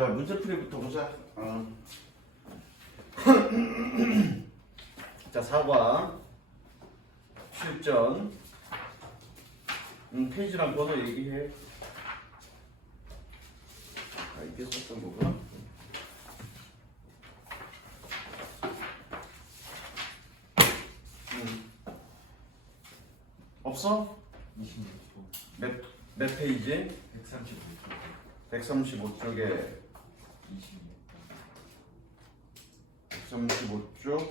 자, 문제풀이부터 보자. 자, 사과 실전. 페이지랑 번호 얘기해. 아, 이게 썼던 거구나. 없어? 26초. 몇 페이지? 135초. 135쪽에 135쪽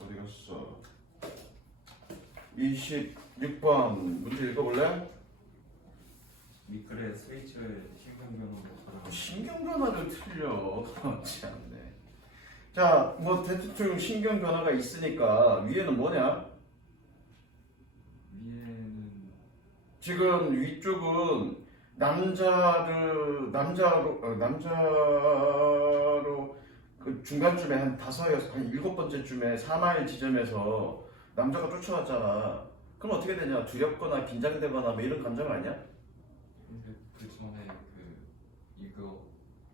어디 갔어? 26번 문제 읽어볼래? 미끌의 스위치의 신경변화로 신경변화를 틀려. 참네. 자, 뭐 대충 신경변화가 있으니까 위에는 뭐냐? 위에는 지금 위쪽은 남자로 그 중간쯤에 한 일곱 번째쯤에 사마일 지점에서 남자가 쫓아왔잖아. 그럼 어떻게 되냐? 두렵거나 긴장되거나 뭐 이런 감정 아니야? 근데 그 전에 이거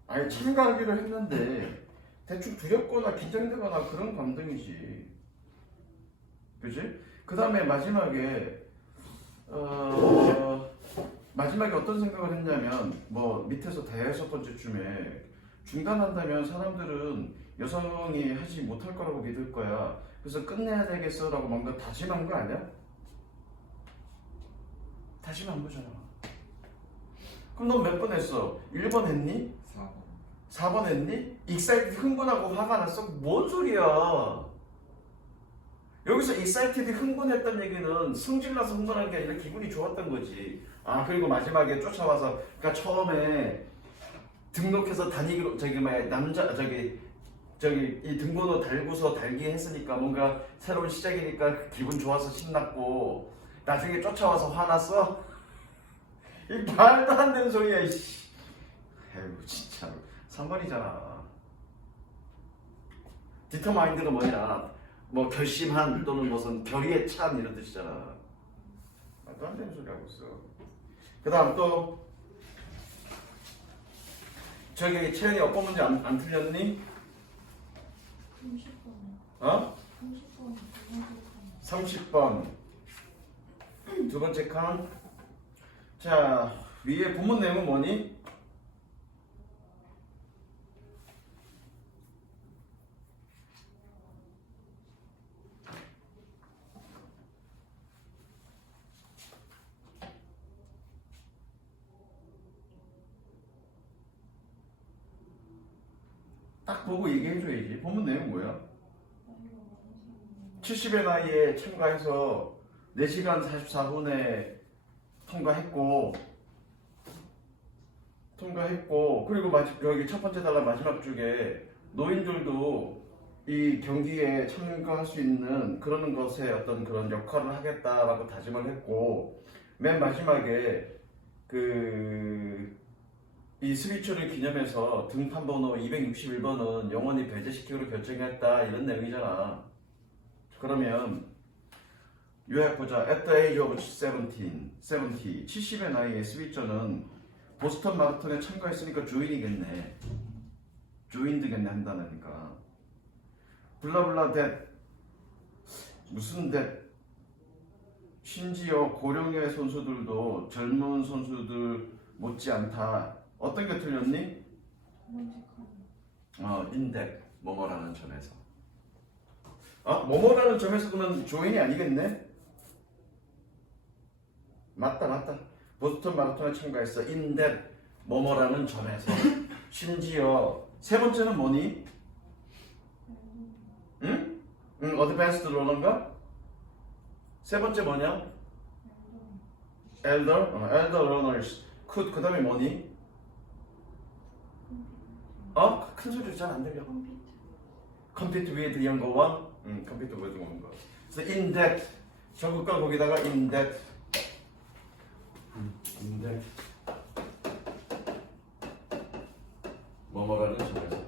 아니 참가하기로 했는데 대충 두렵거나 긴장되거나 그런 감정이지. 그지? 그 다음에 마지막에 어떤 생각을 했냐면 뭐 밑에서 대여섯 번째쯤에 중단한다면 사람들은 여성이 하지 못할 거라고 믿을 거야. 그래서 끝내야 되겠어 라고 뭔가 다짐한 거 아니야? 다짐한 거잖아. 그럼 넌 몇 번 했어? 1번 했니? 4번 4번 했니? 익사이티드 흥분하고 화가 났어? 뭔 소리야? 여기서 익사이티드 흥분했던 얘기는 승질나서 흥분한 게 아니라 기분이 좋았던 거지. 아, 그리고 마지막에 쫓아와서, 그러니까 처음에 등록해서 다니기로 이 등번호 달고서 달기 했으니까 뭔가 새로운 시작이니까 기분 좋아서 신났고, 나중에 쫓아와서 화났어? 이 말도 안 되는 소리야. 이씨. 에휴 진짜 3번이잖아. 디터마인드가 뭐냐? 뭐 결심한 또는 무슨 결의에 찬 이런 뜻이잖아. 말도 안 되는 소리 하고 있어. 그 다음 또 저기 채연이 어떤 문제 안 틀렸니? 30번. 어? 30번. 30번 두 번째 칸. 자, 위에 본문 내용은 뭐니? 딱 보고 얘기해줘야지. 본문 내용 뭐야? 70의 나이에 참가해서 4시간 44분에 통과했고 그리고 여기 첫 번째 단락 마지막 쪽에 노인들도 이 경기에 참가할 수 있는 그런 것에 어떤 그런 역할을 하겠다라고 다짐을 했고 맨 마지막에 이 스위치를 기념해서 등판 번호 261번은 영원히 배제시키기로 결정했다 이런 내용이잖아. 그러면 요약보자. At the age of 70, 70의 나이에 스위처는 보스턴 마라톤에 참가했으니까 조인이겠네. 조인드겠네 한다니까. 블라블라 that 무슨 that 심지어 고령의 선수들도 젊은 선수들 못지않다. 어떤 게 틀렸니? in that 뭐뭐라는 점에서. 뭐뭐라는 점에서 그러면 조인이 아니겠네? 맞다. 보스턴 마라톤에 참가했어. in that 뭐뭐라는 점에서. 심지어 세 번째는 뭐니? 응? 어드밴스드 러너인가? 세 번째 뭐냐? elder runners could. 그 다음에 뭐니? 큰 소리로 잘 안 들려. compete with younger one? compete with younger one. 그래서 in that 저것과 거기다가 in that 뭐뭐라는 점에서.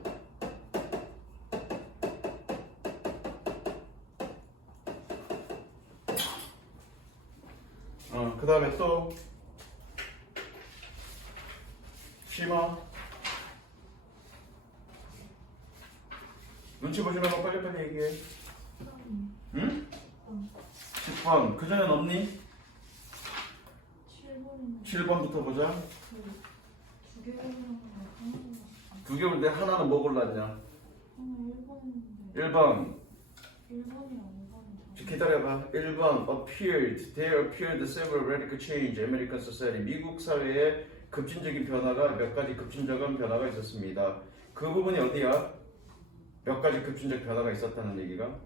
그 다음에 또 심어 눈치 보시면 빨리빨리 얘기해. 응? 10번. 그 전엔 없니? 7번부터 보자. 두 개인데 하나는 뭐 골랐냐? 1번. 기다려봐. 1번 appeared. There appeared several radical change in American society. 미국 사회에 급진적인 변화가 몇 가지 급진적인 변화가 있었습니다. 그 부분이 어디야? 몇 가지 급진적 변화가 있었다는 얘기가?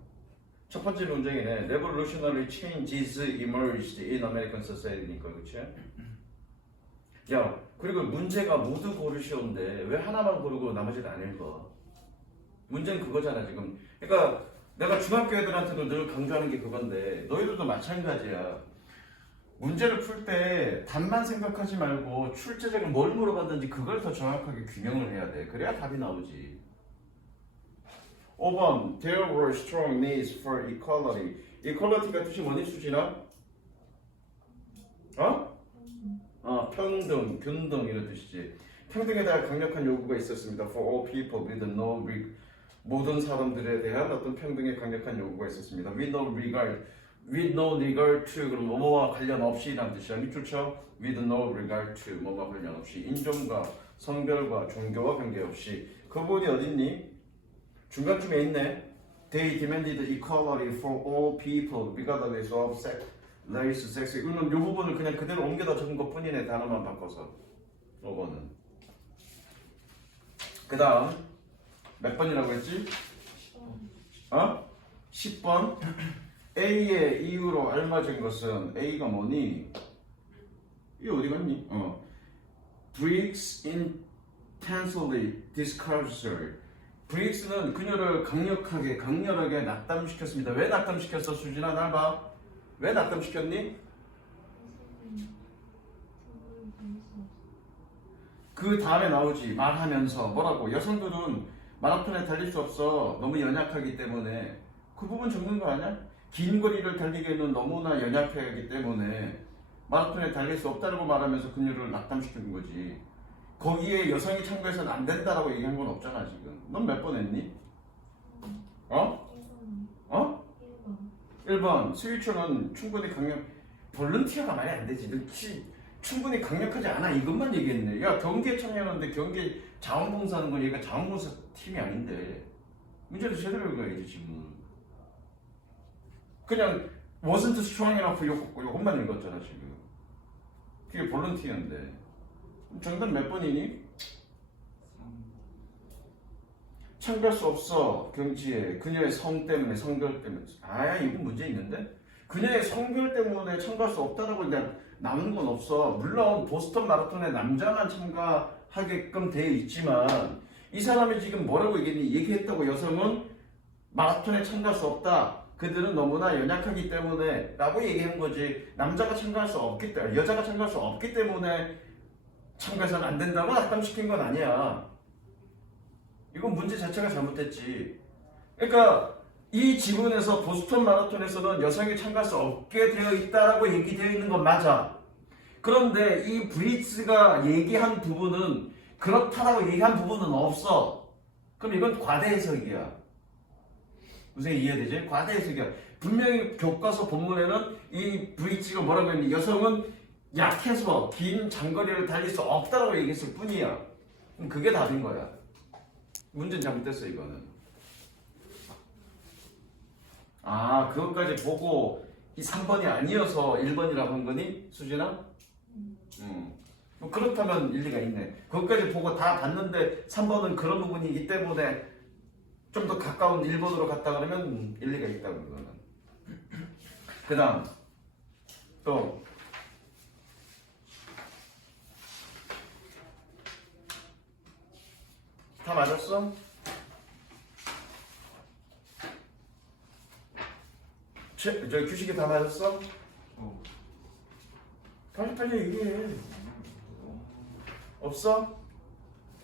첫 번째 문장이네. Revolutionary changes emerged in American society니까 그렇지? 야, 그리고 문제가 모두 고르시온데 왜 하나만 고르고 나머지는 안 읽어? 문제는 그거잖아 지금. 그러니까 내가 중학교 애들한테도 늘 강조하는 게 그건데 너희들도 마찬가지야. 문제를 풀 때 답만 생각하지 말고 출제자가 뭘 물어봤는지 그걸 더 정확하게 규명을 해야 돼. 그래야 답이 나오지. 5번 There were strong needs for equality. equality가 뜻이 뭐니 수진아? 평등, 균등 이런 뜻이지. 평등에 대한 강력한 요구가 있었습니다. For all people with no regard. 모든 사람들에 대한 어떤 평등에 강력한 요구가 있었습니다. With no regard to 그럼 뭐뭐와 관련 없이라는 뜻이야. 밑줄 쳐. With no regard to 뭐뭐와 관련 없이 인종과 성별과 종교와 관계없이. 그 부분이 어딨니? 중간쯤에 있네. They demanded equality for all people regardless of sex, race, sex. 이거는 이 부분을 그냥 그대로 옮겨다 적은 것 뿐이네. 단어만 바꿔서. 5번은. 그 다음 몇 번이라고 했지? 10번. A의 이유로 알맞은 것은 A가 뭐니? 이 어디 갔니? Briggs intensely discouraged her. 브릭스는 그녀를 강렬하게 낙담시켰습니다. 왜 낙담시켰어? 수진아 날 봐. 왜 낙담시켰니? 그 다음에 나오지. 말하면서 뭐라고? 여성들은 마라톤에 달릴 수 없어. 너무 연약하기 때문에. 그 부분 적는 거 아니야? 긴 거리를 달리기에는 너무나 연약하기 때문에 마라톤에 달릴 수 없다고 말하면서 그녀를 낙담시킨 거지. 거기에 여성이 참가해서는 안 된다라고 얘기한 건 없잖아 지금. 넌 몇 번 했니? 1번. 스위처는 충분히 볼런티어가 말이 안 되지. 충분히 강력하지 않아. 이것만 얘기했네. 야, 경기에 참여하는데 경기에 자원봉사하는 건 얘가 자원봉사 팀이 아닌데. 문제를 제대로 읽어야지 지금. 그냥 wasn't strong enough 요것만 읽었잖아 지금. 그게 볼런티어인데. 정답 몇 번이니? 참가할 수 없어. 경지에 그녀의 성별 때문에. 이건 문제 있는데? 그녀의 성별 때문에 참가할 수 없다라고 그냥 남은 건 없어. 물론 보스턴 마라톤에 남자만 참가하게끔 되어 있지만 이 사람이 지금 뭐라고 얘기했다고. 여성은 마라톤에 참가할 수 없다. 그들은 너무나 연약하기 때문에 라고 얘기한 거지. 남자가 참가할 수 없기 때문에, 여자가 참가할 수 없기 때문에 참가해서는 안 된다고 낙담시킨 건 아니야. 이건 문제 자체가 잘못됐지. 그러니까 이 지문에서 보스턴 마라톤에서는 여성이 참가할 수 없게 되어 있다라고 얘기되어 있는 건 맞아. 그런데 이 브리츠가 얘기한 부분은 그렇다라고 얘기한 부분은 없어. 그럼 이건 과대 해석이야. 무슨 이해되지? 과대 해석이야. 분명히 교과서 본문에는 이 브리츠가 뭐라고 했니? 여성은 약해서 긴 장거리를 달릴 수 없다라고 얘기했을 뿐이야. 그럼 그게 답인 거야. 문제는 잘못됐어 이거는. 그것까지 보고 이 3번이 아니어서 1번이라고 한 거니? 수진아? 그렇다면 일리가 있네. 그것까지 보고 다 봤는데 3번은 그런 부분이기 때문에 좀 더 가까운 1번으로 갔다 그러면 일리가 있다고 그거는. 그 다음 또 다 맞았어? 저 규식이 다 맞았어? 빨리 얘기해. 없어?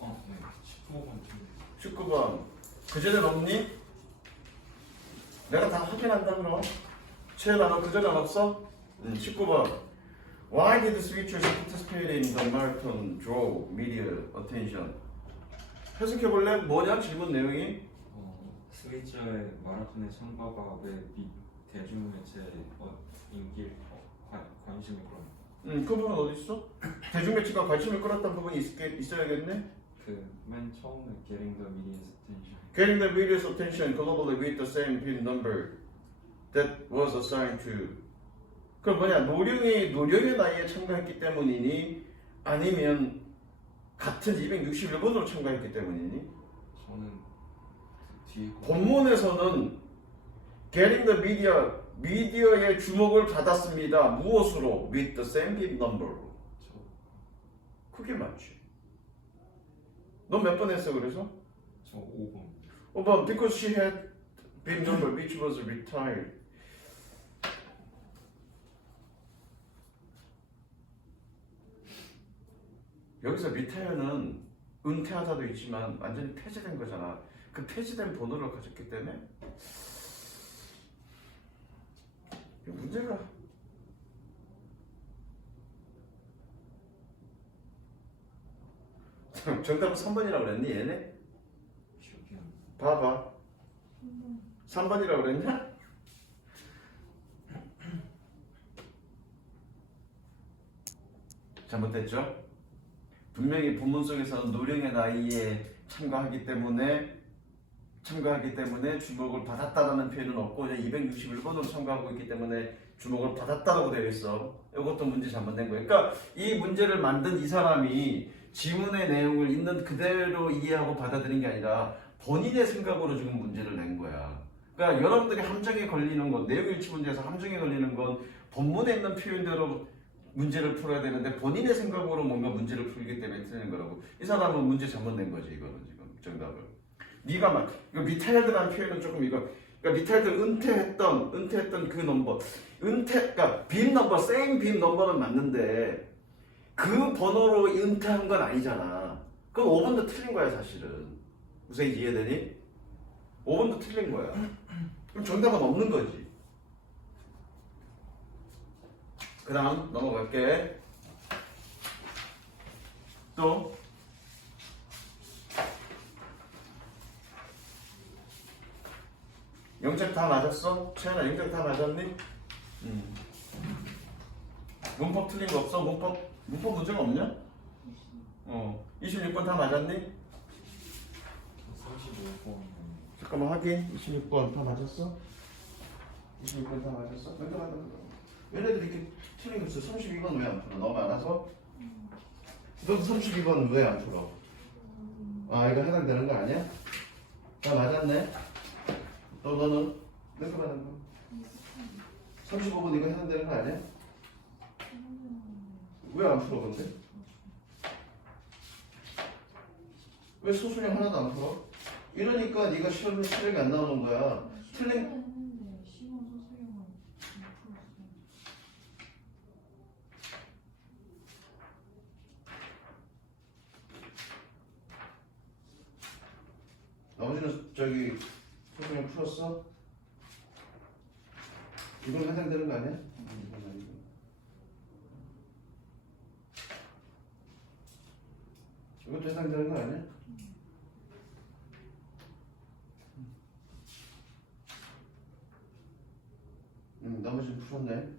네. 19번 19번. 그전엔 없니? 내가 다 확인한다 그럼. 채연아 너 그전엔 없어? 19번. Why did switchers participate in the marathon draw media attention? 해석해볼래? 뭐냐 질문 내용이? 트위터의 마라톤의 참가가 왜 대중매체에 관심이 그런 그 부분 어디 있어? 대중매체가 관심을 끌었던 부분이 있어야겠네. 그 맨 처음에 getting the media's attention Getting the media's attention globally with the same pin number that was assigned to. 그 뭐냐, 노령의 나이에 참가했기 때문이니 아니면 같은 261번으로 참가했기 때문이니? 저는 그 뒤에 본문에서는 Getting the 미디어의 주목을 받았습니다. 무엇으로? With the same pin number로. 그게 맞지. 너 몇 번 했어 그래서? 저 5번 But because she had big number which was retired. 여기서 retire는 은퇴하다도 있지만 완전히 폐지된 거잖아. 그 폐지된 번호를 가졌기 때문에 문제가 정답은 3번이라고 그랬니 얘네? 기억이 안 나. 봐봐 3번이라고 그랬냐? 잘못됐죠? 분명히 본문 속에서는 노령의 나이에 참가하기 때문에 주목을 받았다라는 표현은 없고 261번으로 참가하고 있기 때문에 주목을 받았다라고 되어 있어. 이것도 문제 잘못된 거예요. 그러니까 이 문제를 만든 이 사람이 지문의 내용을 있는 그대로 이해하고 받아들인 게 아니라 본인의 생각으로 지금 문제를 낸 거야. 그러니까 여러분들이 함정에 걸리는 건, 내용 일치 문제에서 함정에 걸리는 건 본문에 있는 표현대로 문제를 풀어야 되는데 본인의 생각으로 뭔가 문제를 풀기 때문에 틀리는 거라고. 이 사람은 문제 잘못낸 거지. 이거는 지금 정답을. 네가 막 이거 리타이어드라는 표현은 조금 이거, 그러니까 리타이어드 은퇴했던 그 넘버, 그러니까 빈 넘버, same 빈 넘버는 맞는데 그 번호로 은퇴한 건 아니잖아. 그럼 5번도 틀린 거야 사실은. 무슨 이해되니? 5번도 틀린 거야. 그럼 정답은 없는 거지. 그 다음 넘어갈게. 또 영작 다 맞았어? 채연아 영작 다 맞았니? 문법 틀린 거 없어? 문법 문제가 없냐? 26번 다 맞았니? 35번 잠깐만 확인. 26번 다 맞았어? 26번 다 맞았어? 맞아. 얘네들 이렇게 틀린 거 있어. 32번 왜 안 풀어? 너무 많아서? 너도 32번 왜 안 풀어? 아 이거 해당되는 거 아니야? 다 맞았네. 또 너는 몇 개 맞은 거? 35번 이거 해당되는 거 아니야? 왜 안 풀어 근데? 왜 소수령 하나도 안 풀어? 이러니까 네가 시험에 실력이 안 나오는 거야. 틀린 나머지는 저기 소수령 풀었어? 이건 해당되는 거 아니야? 이건 아니고. 이것도 해당되는 거 아니야? 나머지는 풀었네.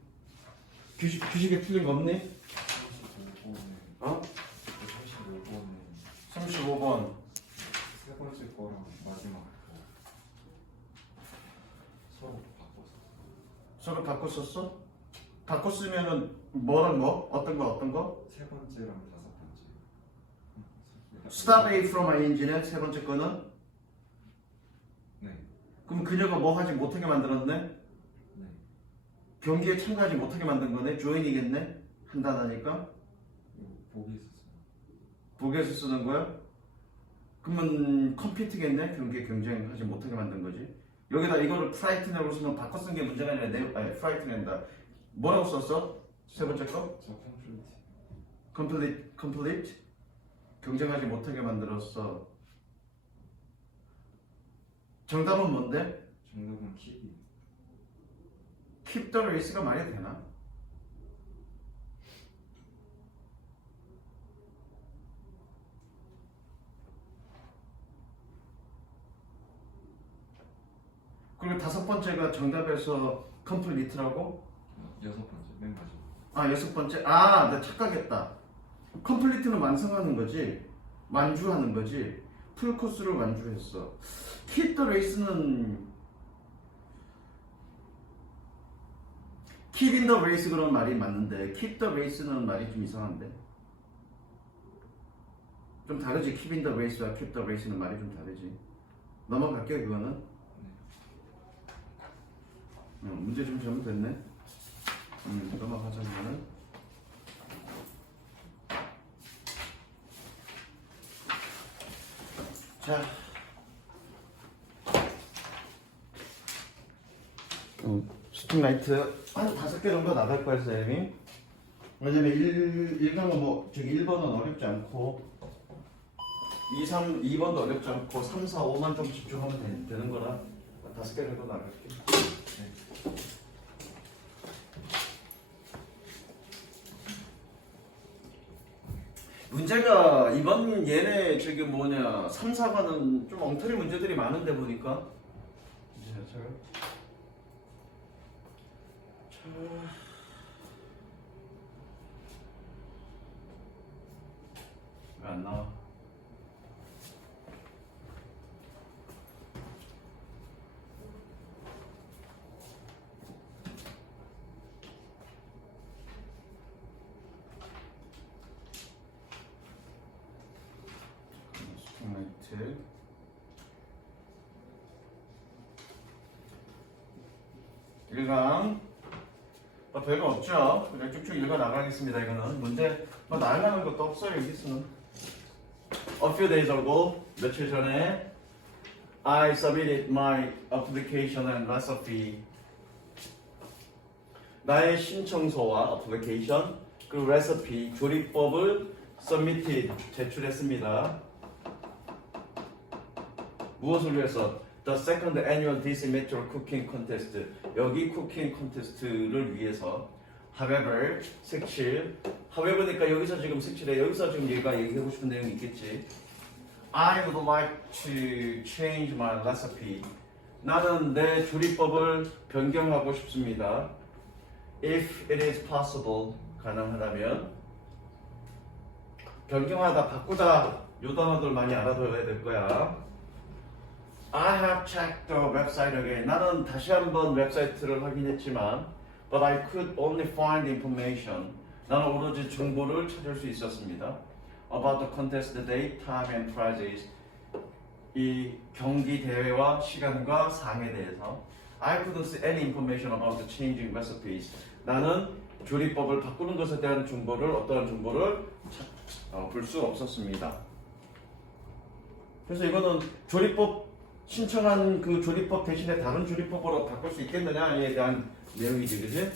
규식에 틀린 거 없니? 35번에 어? 35번에 35번. 세 번째 거랑 마지막 거 서로 바꿨어. 서로 바꿨었어? 바꿨으면은 뭐랑 뭐? 어떤 거? 세 번째랑 다섯 번째. Stop A from ING는 세 번째 거는? 네. 그럼 그녀가 뭐 하지 못하게 만들었네? 네. 경기에 참가하지 못하게 만든 거네? 조인이겠네? 한다니까? 이거 보기 있었어요. 북에서 쓰는 거야? 그러면 컴피트겠네? 경기에 경쟁하지 못하게 만든 거지. 여기다 이거를 프라이트넷으로 쓰면 바꿔 쓴 게 문제가 아니라 프라이트넷다. 뭐라고 썼어? 세 번째 거? 저 컴플리트. complete? 경쟁하지 못하게 만들었어. 정답은 뭔데? 정답은 킵이. keep the race가 말이 되나? 그럼 다섯 번째가 정답에서 complete라고? 여섯 번째 맨 마지막. 아 여섯 번째. 아, 나 착각했다. complete는 완성하는 거지. 완주하는 거지. 풀 코스를 완주했어. keep the race는 keep in the race 그런 말이 맞는데 keep the race는 말이 좀 이상한데. 좀 다르지. keep in the race와 keep the race는 말이 좀 다르지. 넘어갈게요 그거는. 문제 좀 잘못됐네. 넘어가자 그러면. 자. 스틱라이트 한 5개 정도 나갈 거야 선생님이. 왜냐면 1강은 뭐 저기 1번은 어렵지 않고 2번도 어렵지 않고 3, 4, 5만 좀 집중하면 되는 거라 5개 정도 나갈게. 문제가 이번 얘네 저기 뭐냐 3, 4과는 좀 엉터리 문제들이 많은데 보니까. 왜 안 나와? 스틱라이트 1강 별거 없죠? 그냥 쭉쭉 읽어 나가겠습니다. 이거는 문제 뭐 나가는 것도 없어요. 여기서는 A few days ago 며칠 전에 I submitted my application and recipe. 나의 신청서와 application 그리고 recipe 조리법을 submitted 제출했습니다. 무엇을 위해서? The second annual DC Metro Cooking Contest. 여기 쿠킹 콘테스트를 위해서. However, 색칠. However니까 여기서 지금 색칠해. 여기서 지금 얘가 얘기하고 싶은 내용이 있겠지. I would like to change my recipe. 나는 내 조리법을 변경하고 싶습니다. If it is possible, 가능하다면. 변경하다, 바꾸다. 요 단어들 많이 알아둬야 될 거야. I have checked the website again. 나는 다시 한번 웹사이트를 확인했지만 but I could only find information. 나는 오로지 정보를 찾을 수 있었습니다. About the contest date, time and prizes. 이 경기 대회와 시간과 상에 대해서 I couldn't see any information about the changing recipes. 나는 조리법을 바꾸는 것에 대한 정보를 어떠한 정보를 볼 수 없었습니다. 그래서 이거는 조리법 신청한 그 조리법 대신에 다른 조리법으로 바꿀 수 있겠느냐에 대한 내용이지, 그지?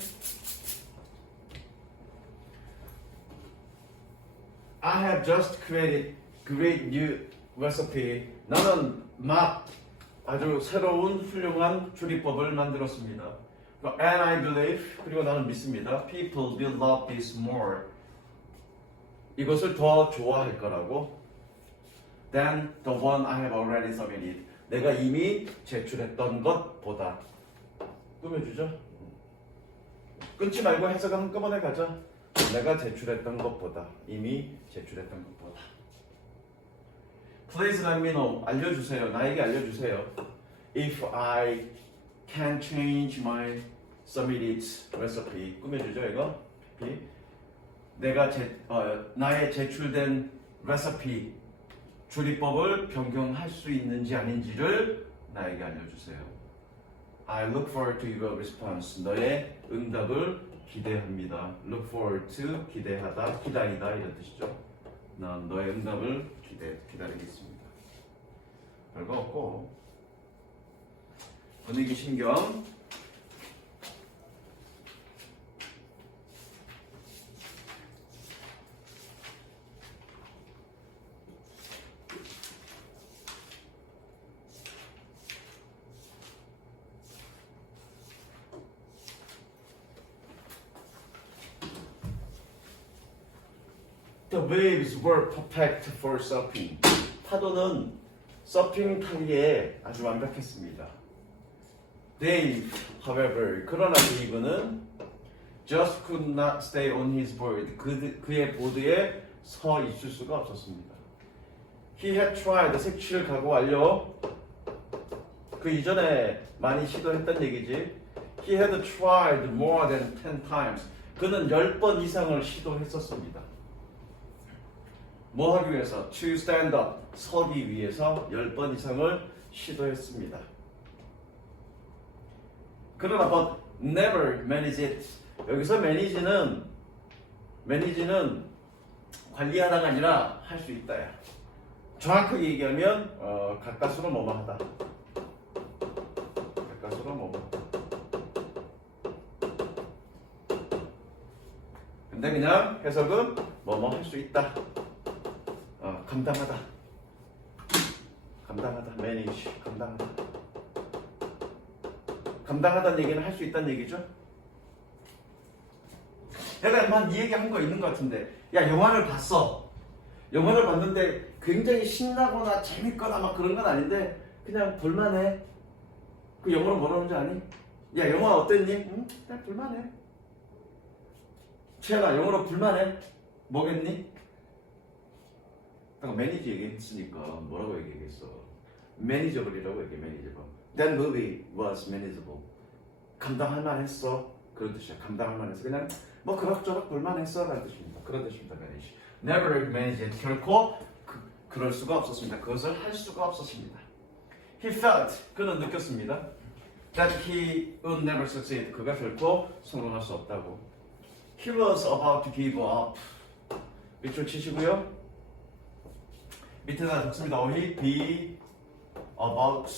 I have just created great new recipe. 나는 막 아주 새로운 훌륭한 조리법을 만들었습니다. And I believe, 그리고 나는 믿습니다. People will love this more. 이것을 더 좋아할 거라고. Than the one I have already submitted. 내가 이미 제출했던 것보다. 꾸며주죠? 끊지 말고 해석을 한꺼번에 가자. 내가 제출했던 것보다. 이미 제출했던 것보다. Please let me know. 알려주세요. 나에게 알려주세요. If I can change my submitted recipe. 꾸며주죠 이거? 내가 나의 제출된 레시피 조리법을 변경할 수 있는지 아닌지를 나에게 알려주세요. I look forward to your response. 너의 응답을 기대합니다. Look forward to 기대하다, 기다리다 이런 뜻이죠. 난 너의 응답을 기다리겠습니다. 별거 없고 분위기 신경. The waves were perfect for surfing. 파도는 서핑 타기에 아주 완벽했습니다. Dave, however, 그러나 데이브는 just could not stay on his board. 그의 보드에 서 있을 수가 없었습니다. He had tried. 색칠 각오 완료. 그 이전에 많이 시도했던 얘기지. He had tried more than 10 times. 그는 10번 이상을 시도했었습니다. 뭐 하기 위해서? To stand up. 서기 위해서 10번 이상을 시도했습니다. 그러나 but never manage it. 여기서 manage는 관리하다가 아니라 할 수 있다야. 정확하게 얘기하면 가까스로 뭐뭐 하다. 가까스로 뭐뭐. 근데 그냥 해석은 뭐뭐 할 수 있다. 감당하다. manage, 감당하다. 감당하다는 얘기는 할 수 있다는 얘기죠. 내가 한 이 얘기 한 거 있는 것 같은데, 야 영화를 봤어. 영화를 봤는데 굉장히 신나거나 재밌거나 막 그런 건 아닌데 그냥 볼만해. 그 영어로 뭐라 그러는지 아니? 야 영화 어땠니? 응? 그냥 볼만해. 채연아 영어로 볼만해. 뭐겠니? 아까 매니저 얘기했으니까 뭐라고 얘기했어? 매니저블이라고 얘기해. 매니저블. That movie was manageable. 감당할 만했어. 그런 뜻이야. 감당할 만했어. 그냥 뭐 그럭저럭 볼만했어 라는 뜻입니다. 그런 뜻입니다. manage. Never manage it. 결코 그럴 수가 없었습니다. 그것을 할 수가 없었습니다. He felt. 그는 느꼈습니다. That he would never succeed. 그가 결코 성공할 수 없다고. He was about to give up. 밑줄 치시고요. 밑에다 적습니다. He be about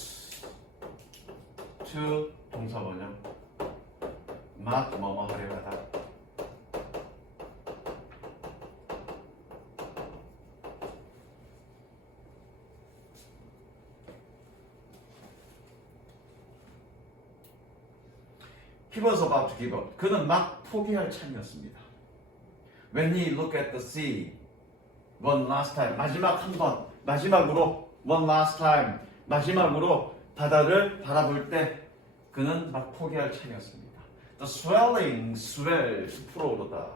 to 동사 원형. 막 뭐뭐 하려 하다. He was about to give up. 그는 막 포기할 참이었습니다. When he looked at the sea one last time. 마지막 한 번. 마지막으로 one last time. 마지막으로 바다를 바라볼 때 그는 막 포기할 참이었습니다. The swelling, swell, 부풀어 오르다.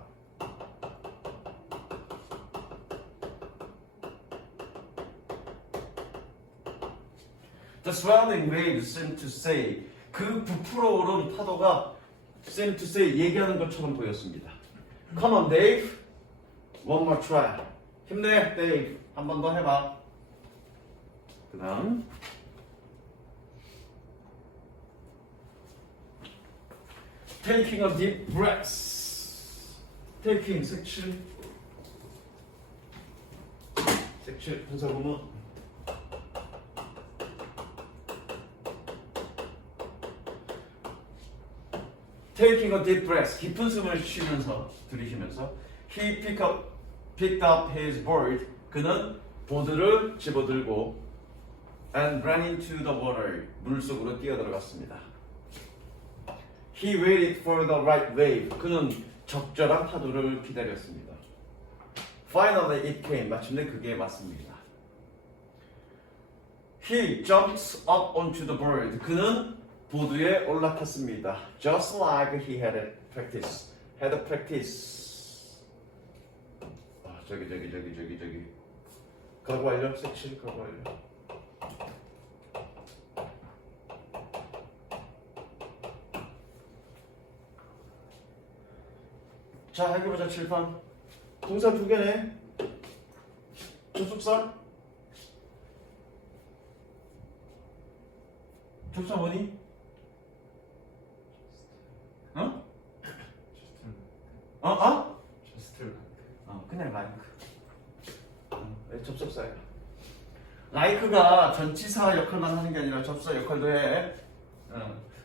The swelling waves seem to say. 그 부풀어 오른 파도가 seem to say 얘기하는 것처럼 보였습니다. Come on, Dave. One more try. 힘내, Dave. 한 번 더 해봐. 그 다음 Taking a deep breath. Taking 색칠 분사구문. Taking a deep breath. 깊은 숨을 쉬면서 들이쉬면서 He picked up his board. 그는 보드를 집어들고 and ran into the water. 물속으로 뛰어들어갔습니다. He waited for the right wave. 그는 적절한 파도를 기다렸습니다. Finally it came. 마침내 그게 왔습니다. He jumped up onto the board. 그는 보드에 올라탔습니다. Just like he had practice. Had practice. 저기. 각오 완료. 색칠 각오 완료. 자, 해보자. 7번. 동사 2개네. 접속사. 접속사 뭐니? 어? 그냥 라이크. 접속사야. 라이크가 전치사 역할만 하는 게 아니라 접속사 역할도 해.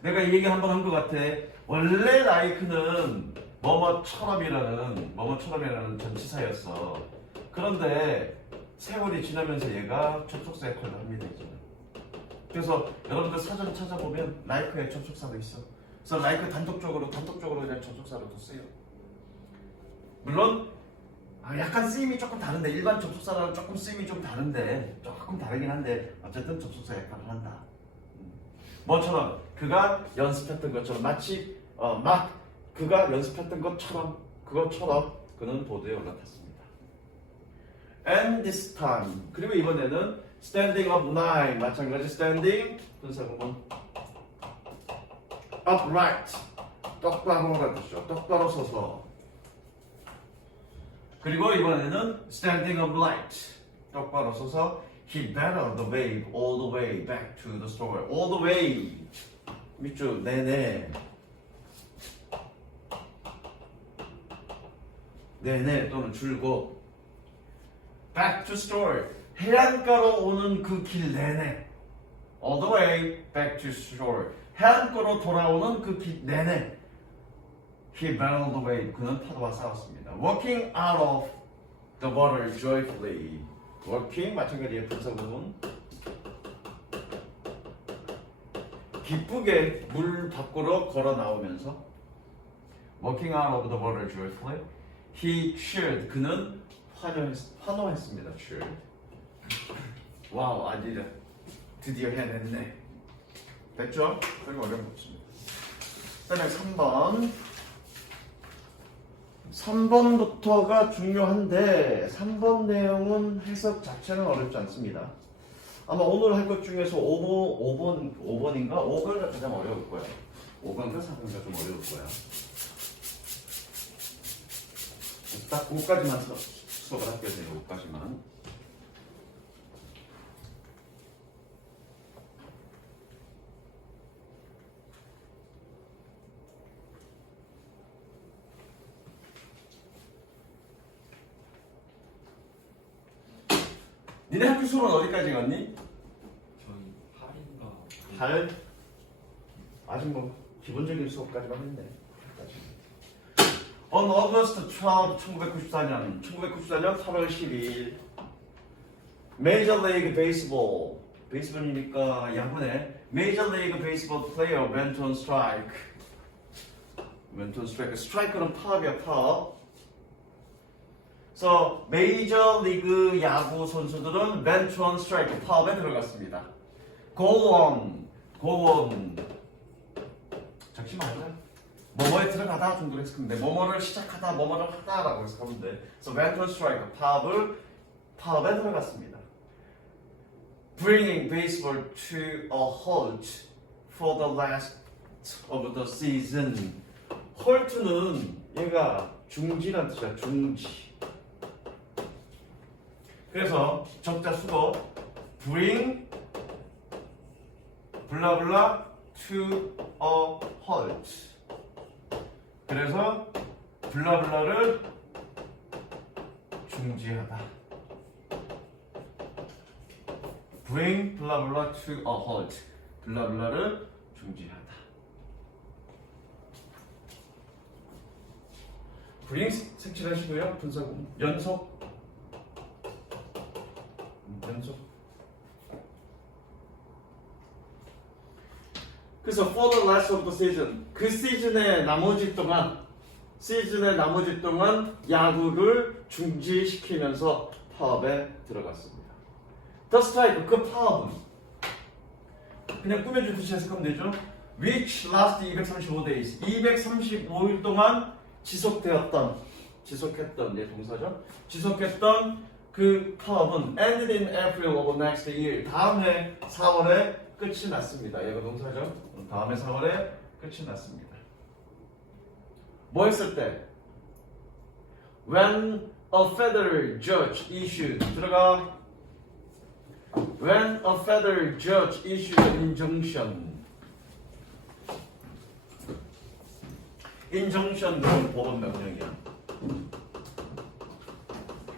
내가 이 얘기 한번 한 것 같아. 원래 라이크는 뭐뭐처럼이라는 전치사였어. 그런데 세월이 지나면서 얘가 접속사 역할을 합니다. 이제. 그래서 여러분들 사전 찾아보면 라이크의 접속사도 있어. 그래서 라이크 단독적으로 그냥 접속사로도 쓰여. 물론 약간 쓰임이 조금 다른데 일반 접속사랑 조금 쓰임이 좀 다른데 조금 다르긴 한데 어쨌든 접속사 역할을 한다. 뭐처럼? 그가 연습했던 것처럼 마치 막 그가 연습했던 것처럼 그것처럼 그는 보드에 올라탔습니다. And this time 그리고 이번에는 standing up nine 마찬가지 standing 분사구문 upright 똑바로라는 뜻이죠. 똑바로 서서 그리고 이번에는 standing upright 똑바로 서서 he battled the wave all the way back to the store. all the way 밑줄 네네 네네 또는 줄곧 back to store 해안가로 오는 그 길 내내 all the way back to shore 해안가로 돌아오는 그 길 내내 he battled the wave 그는 파도와 싸웠습니다. walking out of the water joyfully walking 마찬가지의 분사구문 기쁘게 물 밖으로 걸어 나오면서 walking out of the water joyfully he cheered 그는 환호했습니다. cheered 와우 아니라 드디어 해냈네. 됐죠? 그리고 어려운 거 없습니다. 그다음에 3번 3번부터가 중요한데 3번 내용은 해석 자체는 어렵지 않습니다. 아마 오늘 할 것 중에서 5번인가? 5번가 가장 어려울 거야. 5번과 4번가 좀 어려울 거야. 딱 5까지만 수업을 할게요. 5까지만. 니네 학교 수업은 어디까지 갔니? 저희 8인가 8? 아직 뭐 기본적인 수업까지만 했네. On August 12, 1994년 8월 12일 Major League Baseball 베이스볼이니까 야구네. Major League Baseball player went on strike. went on strike. 스트라이크는 파업이야 파업. 그래서 메이저 리그 야구 선수들은 went on strike 파업에 들어갔습니다. Go on. 적지 말자. 뭐뭐에 들어가다 정도로 했었는데 뭐뭐를 시작하다 뭐뭐를 하다라고 해서 하면 돼. 그래서 went on strike 파업에 들어갔습니다. Bringing baseball to a halt for the last of the season. halt는 얘가 중지란 뜻이야. 중지. 그래서 적자 수거 bring 블라블라 to a halt. 그래서 블라블라를 중지하다. bring 블라블라 to a halt. 블라블라를 중지하다. bring 색칠하시고요. 분사구문 연속. 그래서 for the rest of the season 그 시즌의 나머지 동안 야구를 중지시키면서 파업에 들어갔습니다. The strike 그 파업은 그냥 꾸며주듯이 해석하면 되죠. Which last 235 days 235일 동안 지속했던 동사죠. 지속했던 그 파업은 ended in April of next year 다음해 4월에 끝이 났습니다. 얘가 동사죠. 다음해 4월에 끝이 났습니다. 뭐 했을 때? When a federal judge issued 들어가. When a federal judge issued an injunction. injunction은 법원 명령이야.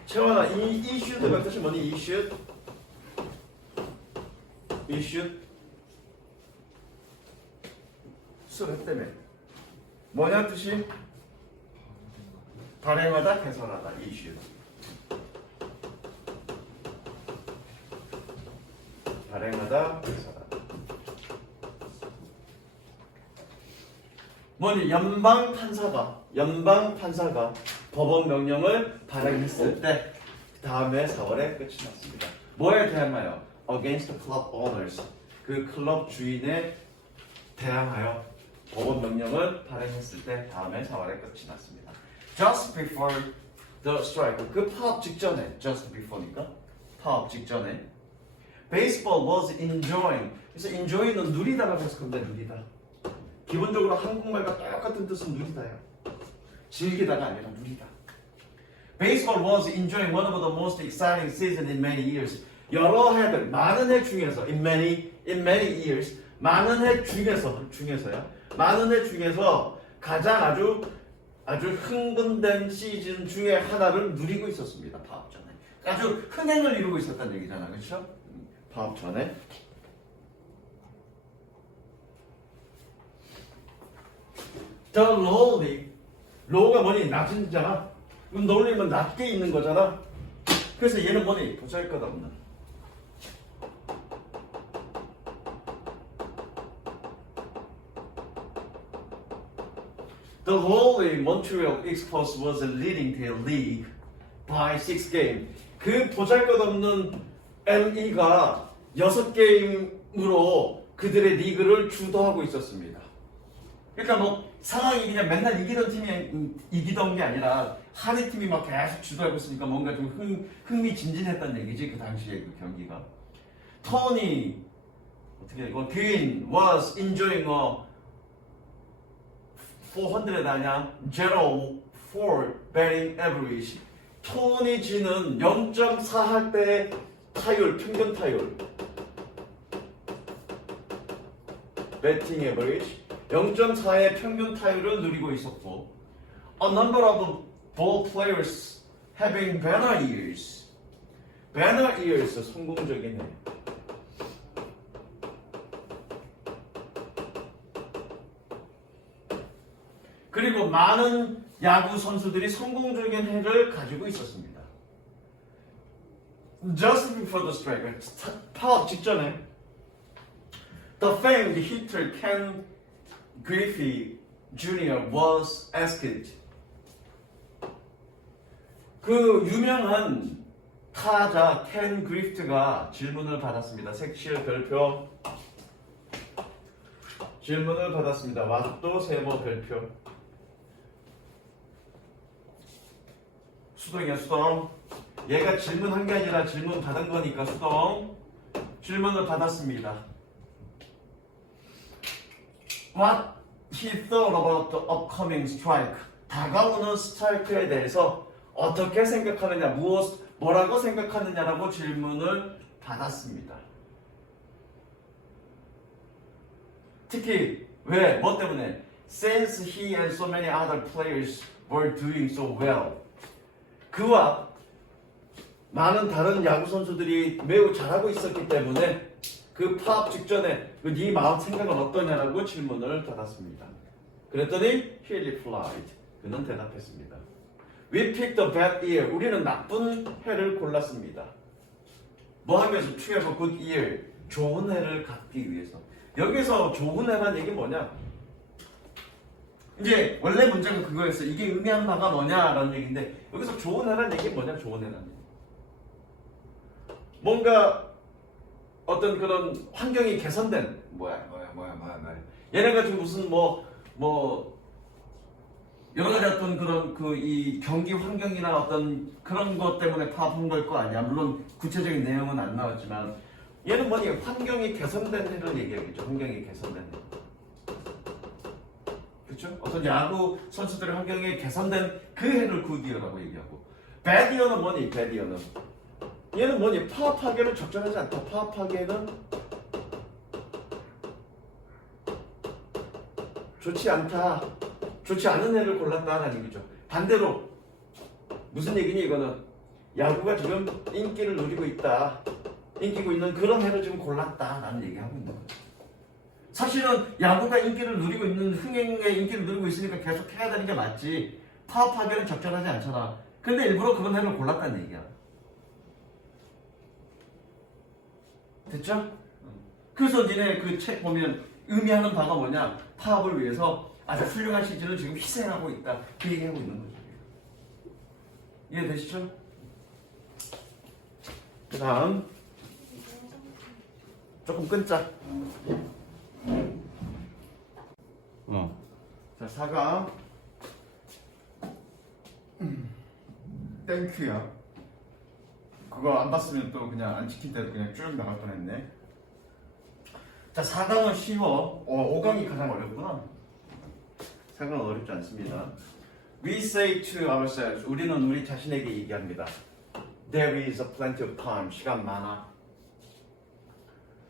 채원아, 이 issued가 뜻이 뭐니? issued? 수업했다며. 뭐냐 뜻이? 발행하다, 개설하다. issued. 발행하다, 개설하다. 뭐니? 연방 판사가 법원 명령을 발행했을 때 다음해 4월에 끝이 났습니다. 뭐에 대한 말이요? Against the club owners. 그 클럽 주인의 대항하여 보건 명령을 발행했을 때 다음에 4월에 끝이 났습니다. Just before the strike, 그 파업 직전에, just before니까 파업 직전에 baseball was enjoying. 그래서 enjoy는 누리다라고 해서 근데 누리다. 기본적으로 한국말과 똑같은 뜻은 누리다예요. 즐기다가 아니라 누리다. Baseball was enjoying one of the most exciting seasons in many years. 여러 해들, 많은 해 중에서 in many years, 많은 해 중에서야. 많은 해 중에서 가장 아주 흥분된 시즌 중에 하나를 누리고 있었습니다. 파업 전에. 아주 흥행을 이루고 있었다는 얘기잖아, 그렇죠? 파업 전에. The lowly, low가 뭐니? 낮은잖아. 그럼 lowly면 낮게 있는 거잖아. 그래서 얘는 뭐니? 보잘것없는. The lowly Montreal Expos was leading the league by 6 games. 그 보잘것없는 ME가 6게임으로 그들의 리그를 주도하고 있었습니다. 그러니까 뭐 상황이 그냥 맨날 이기던 팀이 이기던 게 아니라 하위 팀이 막 계속 주도하고 있으니까 뭔가 좀 흥미진진했다는 얘기지, 그 당시에 그 경기가. 토니 어떻게 이거 퀸 was enjoying a 400 아니야? 0.4 batting average. 토니 지는 0.4 할 때 타율, 평균 타율. 배팅 에버리지 0.4의 평균 타율을 누리고 있었고, a number of ball players having banner years. banner years 성공적인 해. 그리고 많은 야구 선수들이 성공적인 해를 가지고 있었습니다. Just before the strike, 파업 직전에 the famed hitter Ken Griffey Jr. was asked. 그 유명한 타자 켄 그리프트가 질문을 받았습니다. 색칠 별표 질문을 받았습니다. 왓도 세모 별표. 수동이야, 수동. 얘가 질문한 게 아니라 질문 받은 거니까 수동. 질문을 받았습니다. What he thought about the upcoming strike. 다가오는 스트라이크에 대해서 어떻게 생각하느냐, 뭐라고 생각하느냐라고 질문을 받았습니다. 특히 왜? 뭐 때문에? Since he and so many other players were doing so well. 그와 많은 다른 야구 선수들이 매우 잘하고 있었기 때문에 그 파업 직전에 네 마음 생각은 어떠냐라고 질문을 받았습니다. 그랬더니 he replied. 그는 대답했습니다. We picked a bad year. 우리는 나쁜 해를 골랐습니다. 뭐 하면서 to have a good year. 좋은 해를 갖기 위해서. 여기서 좋은 해란 얘기 뭐냐? 이제 원래 문제가 그거였어. 이게 의미하는 바가 뭐냐라는 얘기인데 여기서 좋은 해란 얘기 뭐냐? 좋은 해란 얘기. 뭔가 어떤 그런 환경이 개선된 뭐야. 얘네가 지금 무슨 여러 가지 어떤 그런 이 경기 환경이나 어떤 그런 것 때문에 파업한 걸 거 아니야. 물론 구체적인 내용은 안 나왔지만 얘는 뭐니? 환경이 개선된 해를 얘기하겠죠. 환경이 개선된 해. 그렇죠? 어떤 야구 선수들의 환경이 개선된 그 해를 굿이어라고 얘기하고, 배디어는 뭐니? 배디어는 얘는 뭐니? 파업하기에는 적절하지 않다. 파업하기에는 좋지 않다. 좋지 않은 해를 골랐다는 얘기죠. 반대로 무슨 얘기니? 이거는 야구가 지금 인기를 누리고 있다. 인기고 있는 그런 해를 지금 골랐다라는 얘기하고 있는 거죠. 사실은 야구가 인기를 누리고 있는 흥행의 인기를 누리고 있으니까 계속 해야 되는 게 맞지. 파업하기에는 적절하지 않잖아. 근데 일부러 그런 해를 골랐다는 얘기야. 됐죠? 그래서 니네 그 책 보면 의미하는 바가 뭐냐? 파업을 위해서 아주 훌륭한 시즌을 지금 희생하고 있다. 그 얘기하고 있는 거죠. 이해되시죠? 그 다음 조금 끊자. 자, 4강. 땡큐야. 그거 안 봤으면 또 그냥 안 지킨대도 그냥 쭉 나갈 뻔했네. 자, 4강은 쉬워. 5강이 가장 어렵구나. 4강은 어렵지 않습니다. We say to ourselves, 우리는 우리 자신에게 얘기합니다. There is a plenty of time. 시간 많아.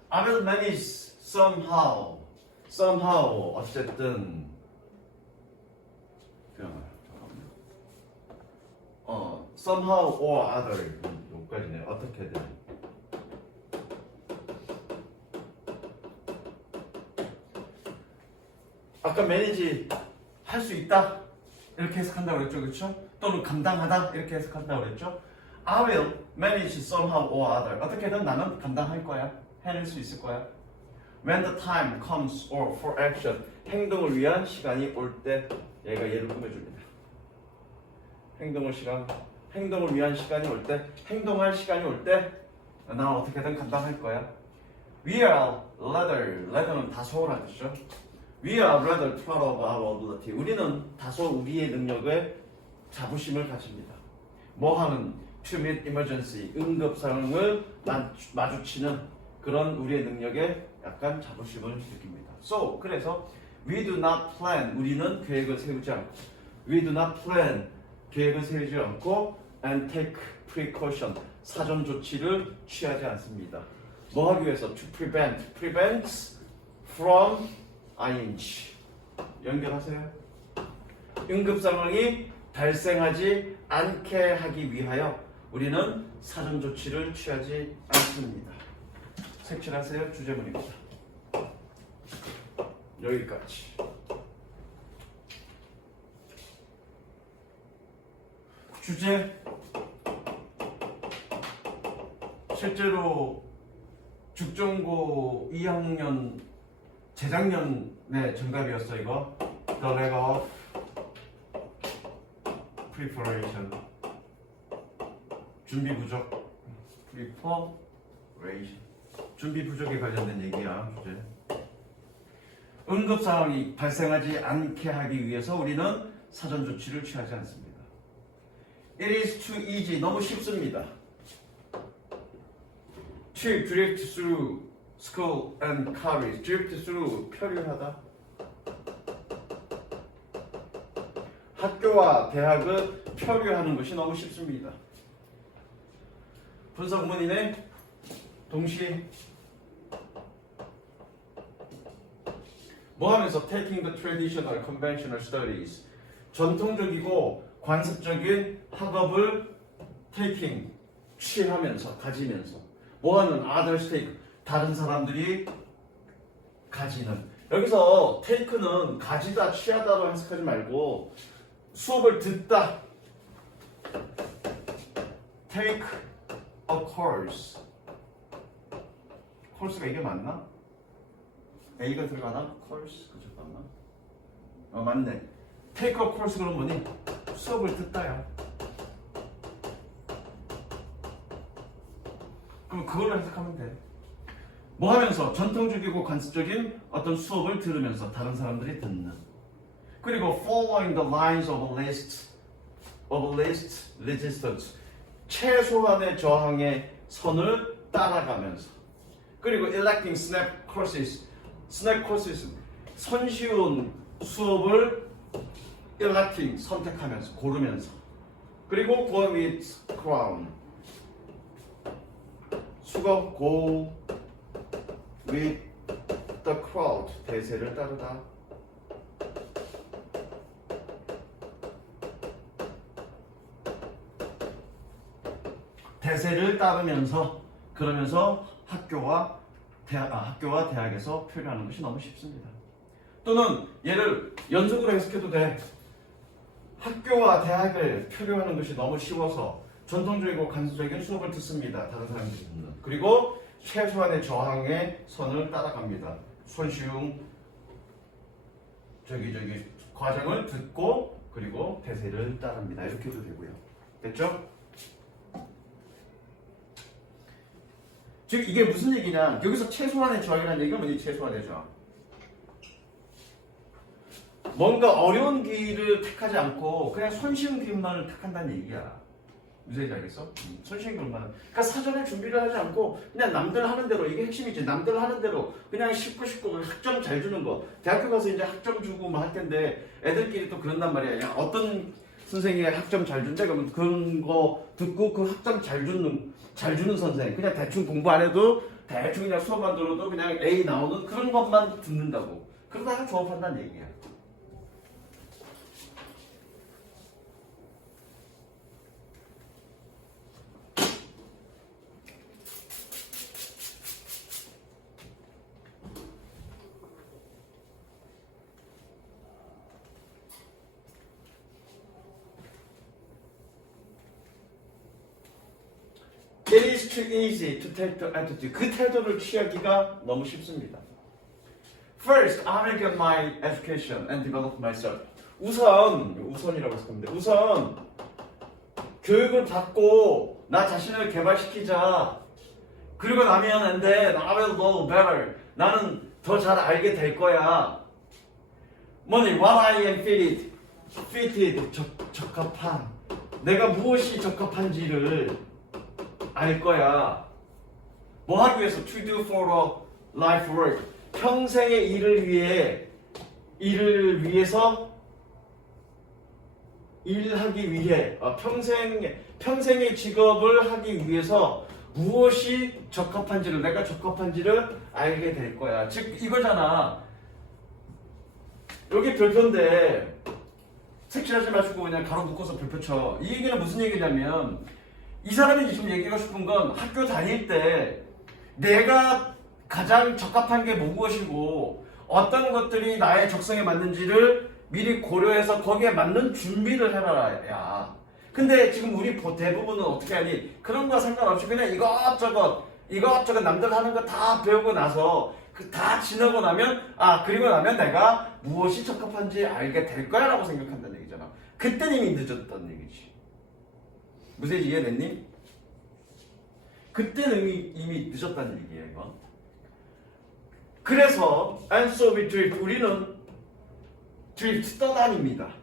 I will manage somehow. somehow 어쨌든 somehow or other 여기까지네. 어떻게든. 아까 manage 할 수 있다 이렇게 해석한다고 그랬죠, 그렇죠? 또는 감당하다 이렇게 해석한다고 그랬죠? I will manage somehow or other. 어떻게든 나는 감당할 거야. 해낼 수 있을 거야. When the time comes or for action. 행동을 위한 시간이 올 때 얘가 얘를 꾸며줍니다. 행동을 위한 시간이 올 때, 행동할 시간이 올 때, 난 어떻게든 감당할 거야. We are rather는 다소라는 뜻이죠. We are rather proud of our ability. 우리는 다소 우리의 능력에 자부심을 가집니다. 뭐 하는? To meet emergency. 응급 상황을 마주치는 그런 우리의 능력에 약간 자부심을 느낍니다. So, 그래서 we do not plan. 우리는 계획을 세우지 않고 we do not plan. 계획을 세우지 않고 and take precaution. 사전 조치를 취하지 않습니다. 뭐 하기 위해서? To prevent. prevents from ing. 연결하세요. 응급 상황이 발생하지 않게 하기 위하여 우리는 사전 조치를 취하지 않습니다. 색칠하세요. 주제문입니다. 여기까지. 주제. 실제로 죽전고 2학년 재작년에 정답이었어 이거. The lack of preparation. 준비 부족. preparation. 준비 부족에 관련된 얘기야, 주제. 응급 상황이 발생하지 않게 하기 위해서 우리는 사전 조치를 취하지 않습니다. It is too easy. 너무 쉽습니다. To drift through school and college. drift through漂流하다. 학교와 대학을漂流하는 것이 너무 쉽습니다. 분사구문이네. 동시에 뭐 하면서 taking the traditional conventional studies. 전통적이고 관습적인 학업을 taking 취하면서 가지면서 뭐 하는 others take 다른 사람들이 가지는. 여기서 take는 가지다 취하다로 해석하지 말고 수업을 듣다. take a course. course가 이게 맞나? A가 들어가나? course 그죠 맞나? 맞네. take a course 그럼 뭐니? 수업을 듣다야. 그럼 그걸로 해석하면 돼. 뭐 하면서? 전통적이고 관습적인 어떤 수업을 들으면서 다른 사람들이 듣는. 그리고 following the lines of least resistance. 최소한의 저항의 선을 따라가면서. 그리고 electing snap courses. snap courses. 손쉬운 수업을 electing 선택하면서 고르면서. 그리고 go with crown. 수업 go with the crowd. 대세를 따르다. 대세를 따르면서 그러면서 학교와 대학에서 표현하는 것이 너무 쉽습니다. 또는 얘를 연속으로 해석해도 돼. 학교와 대학을 표현하는 것이 너무 쉬워서 전통적이고 관습적인 수업을 듣습니다. 다른 사람들이 듣는. 그리고 최소한의 저항의 선을 따라갑니다. 손쉬운 과정을 듣고 그리고 대세를 따릅니다. 이렇게 해도 되고요. 됐죠? 즉 이게 무슨 얘기냐? 여기서 최소한의 저항이라는 얘기가 뭐니? 최소한의 저항. 뭔가 어려운 길을 택하지 않고 그냥 손쉬운 길만을 택한다는 얘기야. 무슨 얘기인지 알겠어? 손쉬운 길만. 그러니까 사전에 준비를 하지 않고 그냥 남들 하는 대로, 이게 핵심이지. 남들 하는 대로 그냥 쉽고 학점 잘 주는 거. 대학교 가서 이제 학점 주고 뭐 할 텐데 애들끼리 또 그런단 말이야. 야, 어떤 선생이 학점 잘 준대? 그러면 그런 거 듣고 그 학점 잘 주는 선생. 그냥 대충 공부 안 해도 대충 그냥 수업만 들어도 그냥 A 나오는 그런 것만 듣는다고. 그러다가 졸업한다는 얘기야. It is too easy to take the attitude. 그 태도를 취하기가 너무 쉽습니다. First, I will get my education and develop myself. 우선이라고 했습니다. 우선 교육을 받고 나 자신을 개발시키자. 그리고 나면 안 돼. I will know better. 나는 더 잘 알게 될 거야. 뭐니? What I am fitted. 적합한. 내가 무엇이 적합한지를 알 거야. 뭐 하기 위해서? To do for a life work. 평생의 일을 위해서 일하기 위해 평생의 직업을 하기 위해서 무엇이 적합한지를 내가 적합한지를 알게 될 거야. 즉 이거잖아. 여기 별표인데 색칠하지 마시고 그냥 가로 묶어서 별표 쳐. 이 얘기는 무슨 얘기냐면 이 사람이 지금 얘기하고 싶은 건 학교 다닐 때 내가 가장 적합한 게 무엇이고 어떤 것들이 나의 적성에 맞는지를 미리 고려해서 거기에 맞는 준비를 해라야. 근데 지금 우리 대부분은 어떻게 하니? 그런 거 상관없이 그냥 이것저것 남들 하는 거 다 배우고 나서 다 지나고 나면 그리고 나면 내가 무엇이 적합한지 알게 될 거야 라고 생각한다는 얘기잖아. 그땐 이미 늦었다는 얘기지. 무슨 이해됐니? 그때는 이미 늦었다는 얘기예요. 이거. 그래서 and so we drift. 우리는 drift 떠다닙니다.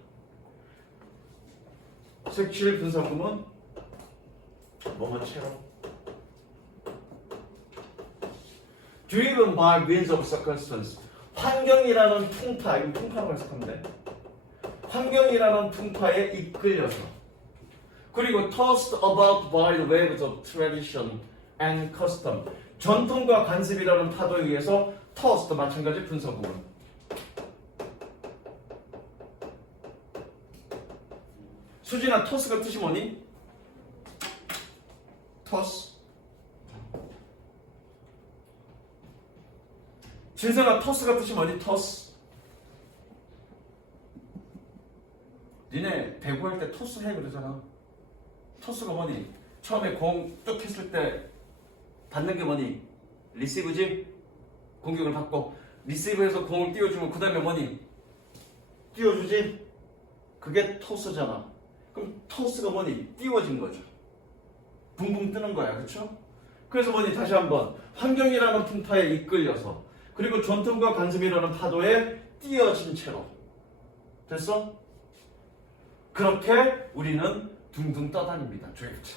색칠 분석금은 뭐뭐 채로 driven by winds of circumstance. 환경이라는 풍파, 이거 풍파라고 해석하면 돼. 환경이라는 풍파에 이끌려서 그리고 tossed about by the waves of tradition and custom. 전통과 관습이라는 파도에 의해서 tossed 마찬가지 분석구문. 수진아, toss가 뜻이 뭐니? toss. 진성아, toss가 뜻이 뭐니? toss. 니네 배구할 때 토스 해 그러잖아. 토스가 뭐니? 처음에 공 뚝 했을 때 받는 게 뭐니? 리시브지? 공격을 받고 리시브해서 공을 띄워주면 그 다음에 뭐니? 띄워주지? 그게 토스잖아. 그럼 토스가 뭐니? 띄워진 거죠. 붕붕 뜨는 거야. 그쵸? 그래서 뭐니? 다시 한번 환경이라는 풍파에 이끌려서 그리고 전통과 관습이라는 파도에 띄어진 채로 됐어? 그렇게 우리는 둥둥 떠다닙니다. drift.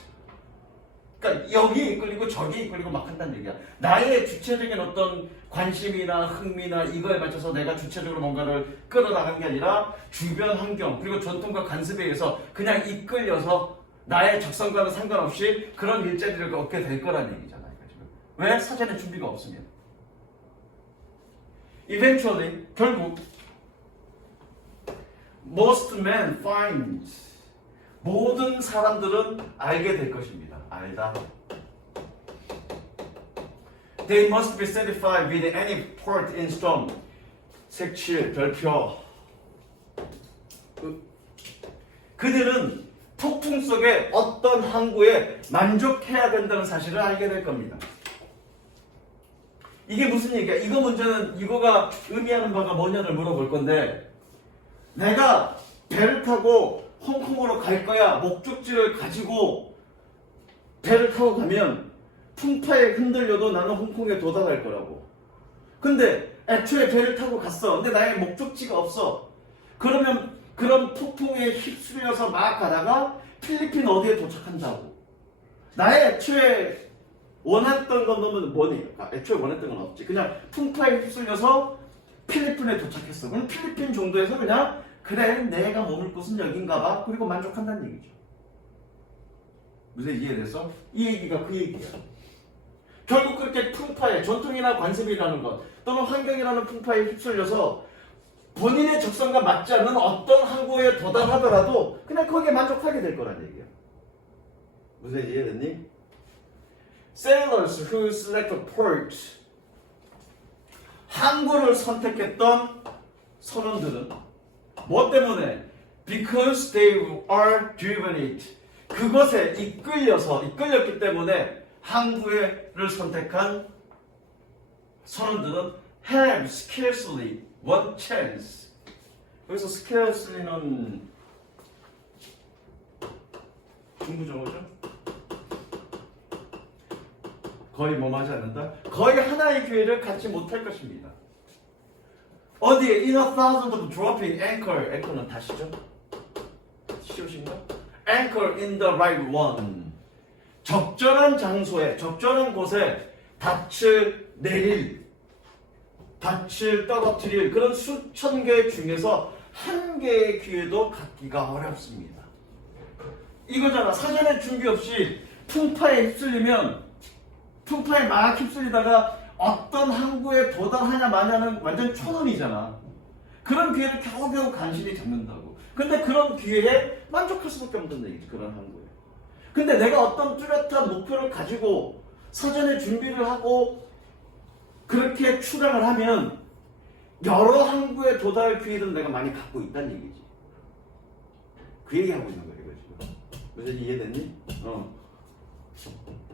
그러니까 여기 이끌리고 저기 이끌리고 막 한다는 얘기야. 나의 주체적인 어떤 관심이나 흥미나 이거에 맞춰서 내가 주체적으로 뭔가를 끌어나가는 게 아니라 주변 환경 그리고 전통과 관습에 의해서 그냥 이끌려서 나의 적성과는 상관없이 그런 일자리를 얻게 될 거라는 얘기잖아요. 지금. 왜? 사전에 준비가 없으면. Eventually, 결국 most men find. 모든 사람들은 알게 될 것입니다. 알다. They must be satisfied with any port in storm. 색칠, 별표. 그들은 폭풍 속에 어떤 항구에 만족해야 된다는 사실을 알게 될 겁니다. 이게 무슨 얘기야? 이거 문제는 이거가 의미하는 바가 뭐냐를 물어볼 건데 내가 배를 타고 홍콩으로 갈 거야. 목적지를 가지고 배를 타고 가면 풍파에 흔들려도 나는 홍콩에 도달할 거라고. 근데 애초에 배를 타고 갔어. 근데 나의 목적지가 없어. 그러면 그런 폭풍에 휩쓸려서 막 가다가 필리핀 어디에 도착한다고. 나의 애초에 원했던 건 뭐니? 애초에 원했던 건 없지. 그냥 풍파에 휩쓸려서 필리핀에 도착했어. 그럼 필리핀 정도에서 그냥 그래 내가 머물 곳은 여긴가 봐. 그리고 만족한다는 얘기죠. 무슨 이해돼서? 이 얘기가 그 얘기야. 결국 그렇게 풍파에 전통이나 관습이라는 것 또는 환경이라는 풍파에 휩쓸려서 본인의 적성과 맞지 않는 어떤 항구에 도달하더라도 그냥 거기에 만족하게 될 거란 얘기야. 무슨 이해됐니? Sailors who select a port, 항구를 선택했던 선원들은 뭐 때문에? Because they are driven it. 그것에 이끌렸기 때문에 항구를 선택한 선원들은 have scarcely one chance. 여기서 scarcely는 중부정어죠? 거의 뭐하지 않는다? 거의 하나의 기회를 갖지 못할 것입니다. 어디에? In a thousand of dropping anchor. anchor는 다시죠? 쉬우신가? Anchor in the right one. 적절한 장소에, 적절한 곳에 닻을 떨어뜨릴 그런 수천 개 중에서 한 개의 기회도 갖기가 어렵습니다. 이거잖아. 사전에 준비 없이 풍파에 막 휩쓸리다가 어떤 항구에 도달하냐 마냐는 완전 천원이잖아. 그런 기회를 겨우겨우 간신히 잡는다고. 근데 그런 기회에 만족할 수밖에 없는 얘기지. 그런 항구에. 근데 내가 어떤 뚜렷한 목표를 가지고 사전에 준비를 하고 그렇게 출항을 하면 여러 항구에 도달할 기회를 내가 많이 갖고 있다는 얘기지. 그 얘기하고 있는 거야, 이거 지금. 무슨 이해됐니?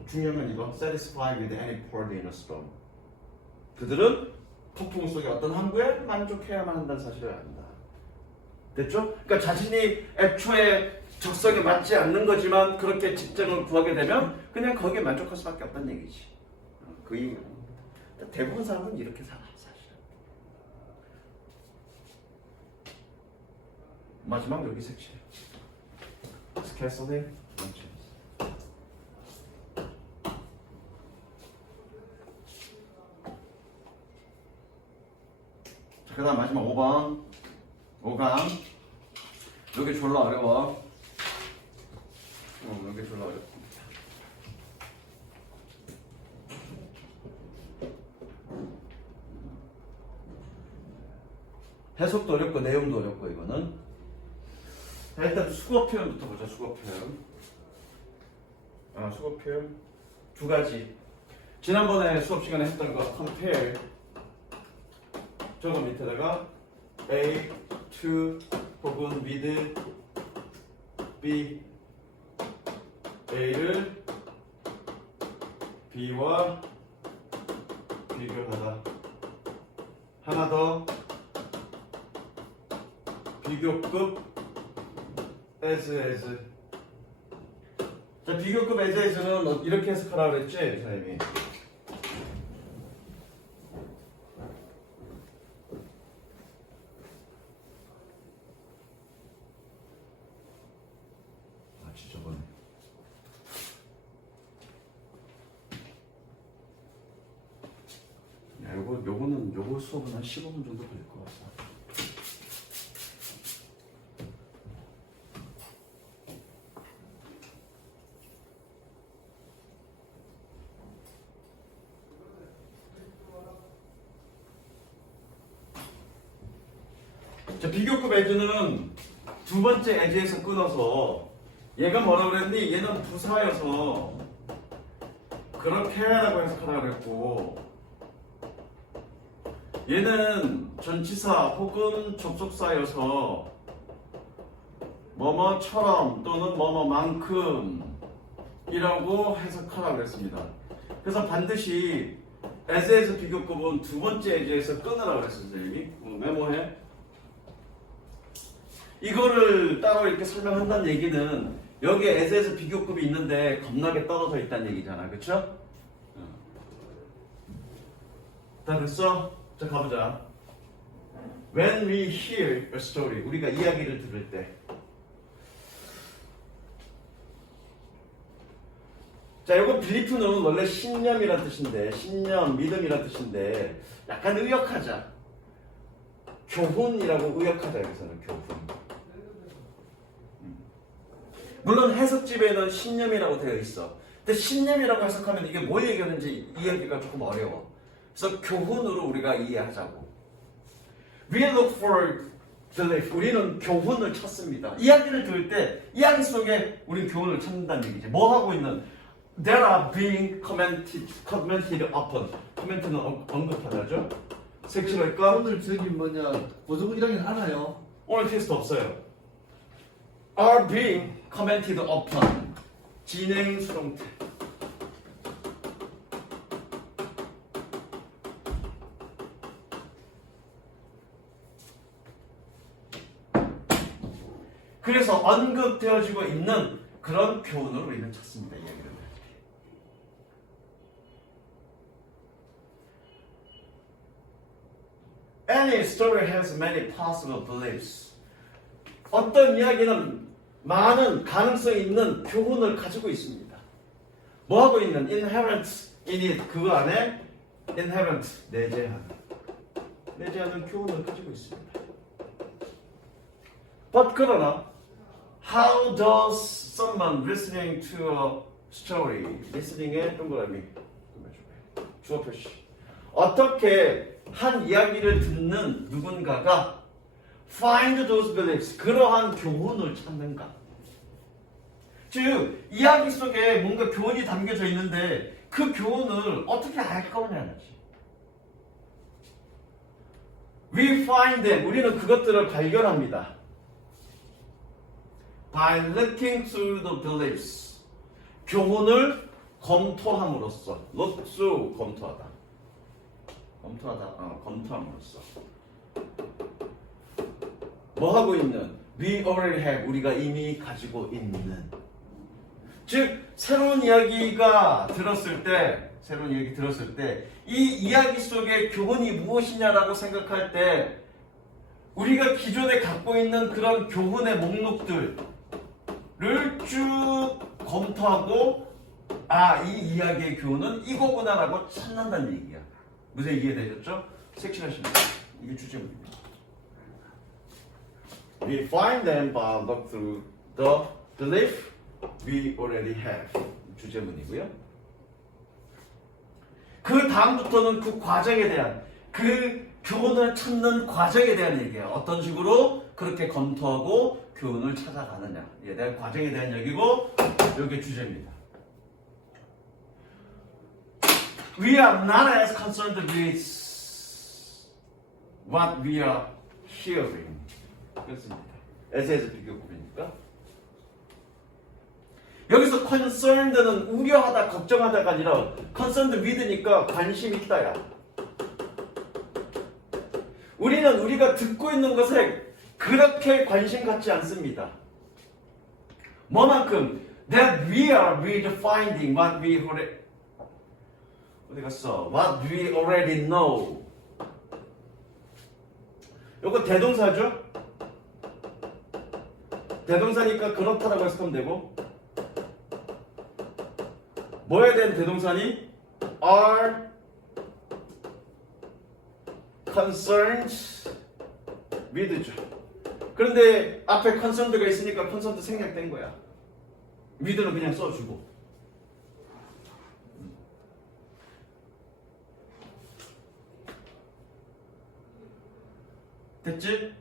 중요한 건 이거. Satisfied with any port in a storm. 그들은 폭풍 속의 어떤 항구에 만족해야만 한다는 사실을 안다. 됐죠? 그러니까 자신이 애초에 적성에 맞지 않는 거지만 그렇게 직장을 구하게 되면 그냥 거기에 만족할 수밖에 없다는 얘기지. 그 얘기가. 대부분 사람은 이렇게 살아, 사실은. 마지막 여기 색칠. Scarcely one chance. 자, 그 다음 마지막 5번. 5강. 여기 졸라 어려워. 여기 졸라 어렵습니다. 해석도 어렵고 내용도 어렵고 이거는. 자, 일단 수거 표현부터 보자. 수거 표현. 수거 표현 두 가지. 지난번에 수업 시간에 했던 거 compare. 저거 밑에다가 A to 혹은 with B. A를 B와 비교하다. 하나 더. 비교급 as. 자, 비교급 as는 이렇게 해석하라고 그랬지, 선생님이. 저번에. 야, 요거 수업은 한 15분 정도 걸릴 것 같아. 자, 비교급 에즈는 두 번째 에즈에서 끊어서 얘가 뭐라 그랬니? 얘는 부사여서 그렇게 라고 해석하라고 그랬고 얘는 전치사 혹은 접속사여서 뭐뭐처럼 또는 뭐뭐만큼 이라고 해석하라고 그랬습니다. 그래서 반드시 as에서 비교급은 두 번째 as에서 끊으라고 그랬어요, 선생님이. 메모해. 이거를 따로 이렇게 설명한다는 얘기는 여기에 as에서 비교급이 있는데 겁나게 떨어져 있다는 얘기잖아. 그쵸? 다 됐어? 자, 가보자. When we hear a story, 우리가 이야기를 들을 때. 자, 이거 빌리프는 원래 신념이란 뜻인데, 신념, 믿음이란 뜻인데, 약간 의역하자. 교훈이라고 의역하자, 여기서는 교훈. 물론 해석집에는 신념이라고 되어 있어. 근데 신념이라고 해석하면 이게 뭘 얘기하는지 이해하기가 조금 어려워. 그래서 교훈으로 우리가 이해하자고. We look for belief. 우리는 교훈을 찾습니다. 이야기를 들을 때 이야기 속에 우리는 교훈을 찾는다는 얘기지. 뭐 하고 있는? That are being commented upon. 코멘트는 언급하다죠. 색칠할까? 오늘 저기 뭐냐 고정은 1학년 알아요? 오늘 테스트 없어요. Are being commented upon. 진행 수동태. 그래서 언급되어지고 있는 그런 교훈을 우리는 찾습니다. 이야기를. Any story has many possible beliefs. 어떤 이야기는 많은 가능성이 있는 교훈을 가지고 있습니다. 뭐 하고 있는? Inherent in it. 그 안에 inherent 내재하는 교훈을 가지고 있습니다. But 그러나 how does someone listening to a story, listening의 동그라미 주어 표시. 어떻게 한 이야기를 듣는 누군가가 find those beliefs, 그러한 교훈을 찾는가? 즉, 이야기 속에 뭔가 교훈이 담겨져 있는데 그 교훈을 어떻게 알 거냐는 거지. We find them, 우리는 그것들을 발견합니다. By looking through the beliefs, 교훈을 검토함으로써. look through, 검토하다. 검토함으로써. 뭐 하고 있는? We already have, 우리가 이미 가지고 있는. 즉, 새로운 이야기 들었을 때, 이 이야기 속에 교훈이 무엇이냐라고 생각할 때, 우리가 기존에 갖고 있는 그런 교훈의 목록들을 쭉 검토하고, 이 이야기의 교훈은 이거구나라고 찾는다는 얘기야. 무슨 이해되셨죠? 색칠하시면 돼요. 이게 주제입니다. We find them by look through the belief we already have. 주제문이고요. 그 다음부터는 그 과정에 대한, 그 교훈을 찾는 과정에 대한 얘기예요. 어떤 식으로 그렇게 검토하고 교훈을 찾아가느냐에 대한 과정에 대한 얘기고, 이게 주제입니다. We are not as concerned with what we are hearing. 그렇습니다. 에세에서 비교급이니까. 여기서 concerned는 우려하다, 걱정하다가 아니라 concerned with니까 관심 있다야. 우리는 우리가 듣고 있는 것에 그렇게 관심 갖지 않습니다. 뭐만큼? That we are finding what we already, 어디 갔어? What we already know. 요거 대동사죠? 대동사니까 그렇다라고 해석하면 되고, 뭐에 대한 대동사니? Are concerned with죠. 그런데 앞에 concerned가 있으니까 concerned 생략된 거야. with는 그냥 써주고. 됐지?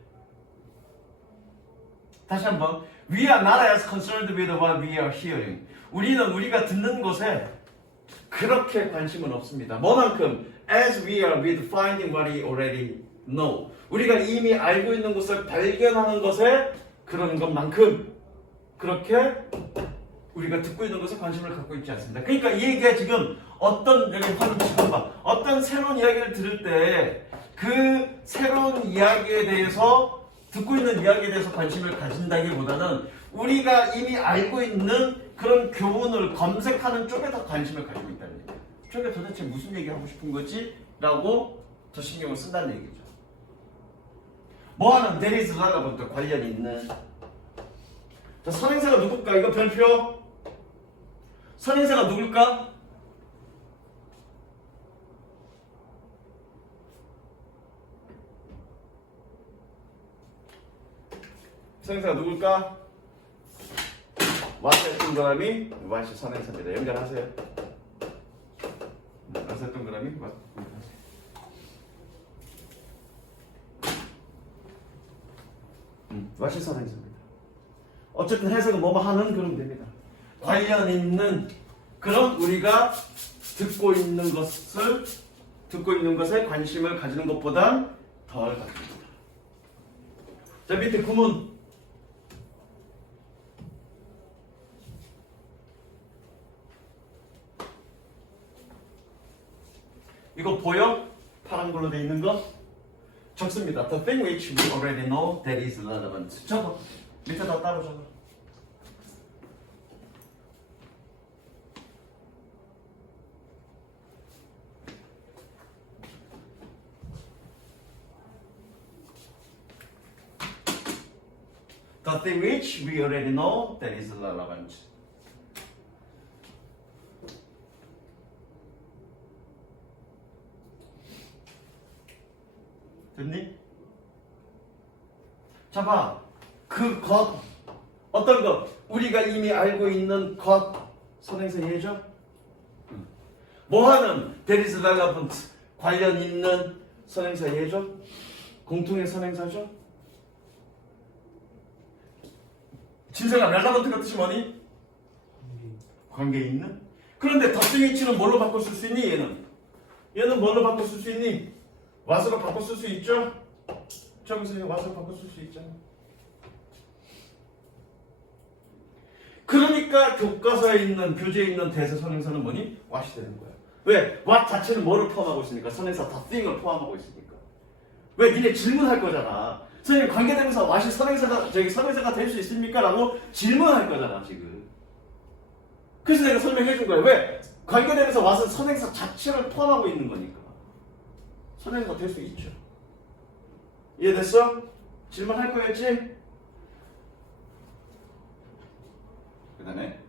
다시 한번. We are not as concerned with what we are hearing. 우리는 우리가 듣는 것에 그렇게 관심은 없습니다. 뭐만큼? As we are with finding what we already know. 우리가 이미 알고 있는 것을 발견하는 것에 그러는 것만큼 그렇게 우리가 듣고 있는 것에 관심을 갖고 있지 않습니다. 그러니까 이 얘기가 지금 어떤, 여기 화면 지금 봐. 어떤 새로운 이야기를 들을 때 그 새로운 이야기에 대해서, 듣고 있는 이야기에 대해서 관심을 가진다기보다는 우리가 이미 알고 있는 그런 교훈을 검색하는 쪽에 더 관심을 가지고 있다는 얘기예요. 저게 도대체 무슨 얘기하고 싶은 거지? 라고 더 신경을 쓴다는 얘기죠. 뭐하는 there is relevant 관련 있는. 자, 선행사가 누굴까? 이거 별표. 선행사가 누굴까? 선행사가 누굴까? what의 동그라미 what이 선행사입니다. 연결하세요. what의 동그라미 what. what이 선행사입니다. 어쨌든 해석은 뭐뭐 하는 그러면 됩니다. 관련 있는 그런 우리가 듣고 있는 것에 관심을 가지는 것보다 덜 가집니다. 자, 밑에 구문. 이거 보여? 파란 걸로 돼 있는 거? 적습니다. The thing which we already know that is relevant. 적어. 밑에다 따로 적어. The thing which we already know that is relevant. 됐니? 자, 봐. 그 것, 어떤 것, 우리가 이미 알고 있는 것, 선행사 예죠? 뭐하는 that is relevant, 관련 있는 선행사 예죠? 공통의 선행사죠? 진세가 relevant가 뜻이 뭐니? 관계 있는? 그런데 덧빙위치는 뭘로 바꿔 쓸 수 있니? 얘는 뭘로 바꿔 쓸 수 있니? what으로 바꿔 쓸 수 있죠? 저기서 what으로 바꿔 쓸 수 있잖아. 그러니까 교과서에 있는 교재에 있는 대세 선행사는 뭐니? what이 되는 거야. 왜? what 자체는 뭐를 포함하고 있으니까? 선행사 the thing을 포함하고 있으니까. 왜? 니네 질문할 거잖아. 선생님 관계대명사 what이 선행사가 될 수 있습니까? 라고 질문할 거잖아 지금. 그래서 내가 설명해 준 거야. 왜? 관계대명사 what은 선행사 자체를 포함하고 있는 거니까. 선행사가 될 수 있죠. 이해됐어? 질문할 거였지? 그 다음에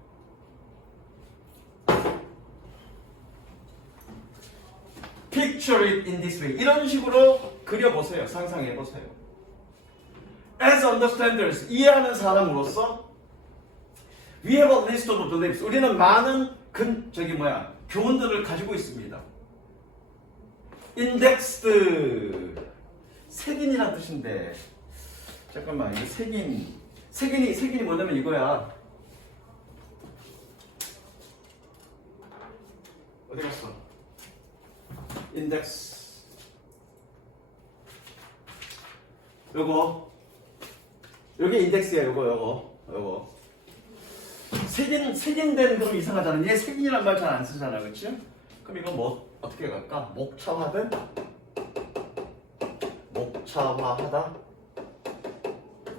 Picture it in this way. 이런 식으로 그려보세요. 상상해보세요. As understanders, 이해하는 사람으로서 We have a list of beliefs. 우리는 많은 교훈들을 가지고 있습니다. Indexed, 색인이란 뜻인데 잠깐만, 이거 색인이 뭐냐면 이거야. 어디 갔어? 인덱스. 요게 인덱스야. 요거 색인된 그럼 이상하잖아. 얘 색인이란 말 잘 안 쓰잖아, 그렇지? 그럼 이거 뭐 어떻게 갈까? 목차화하다.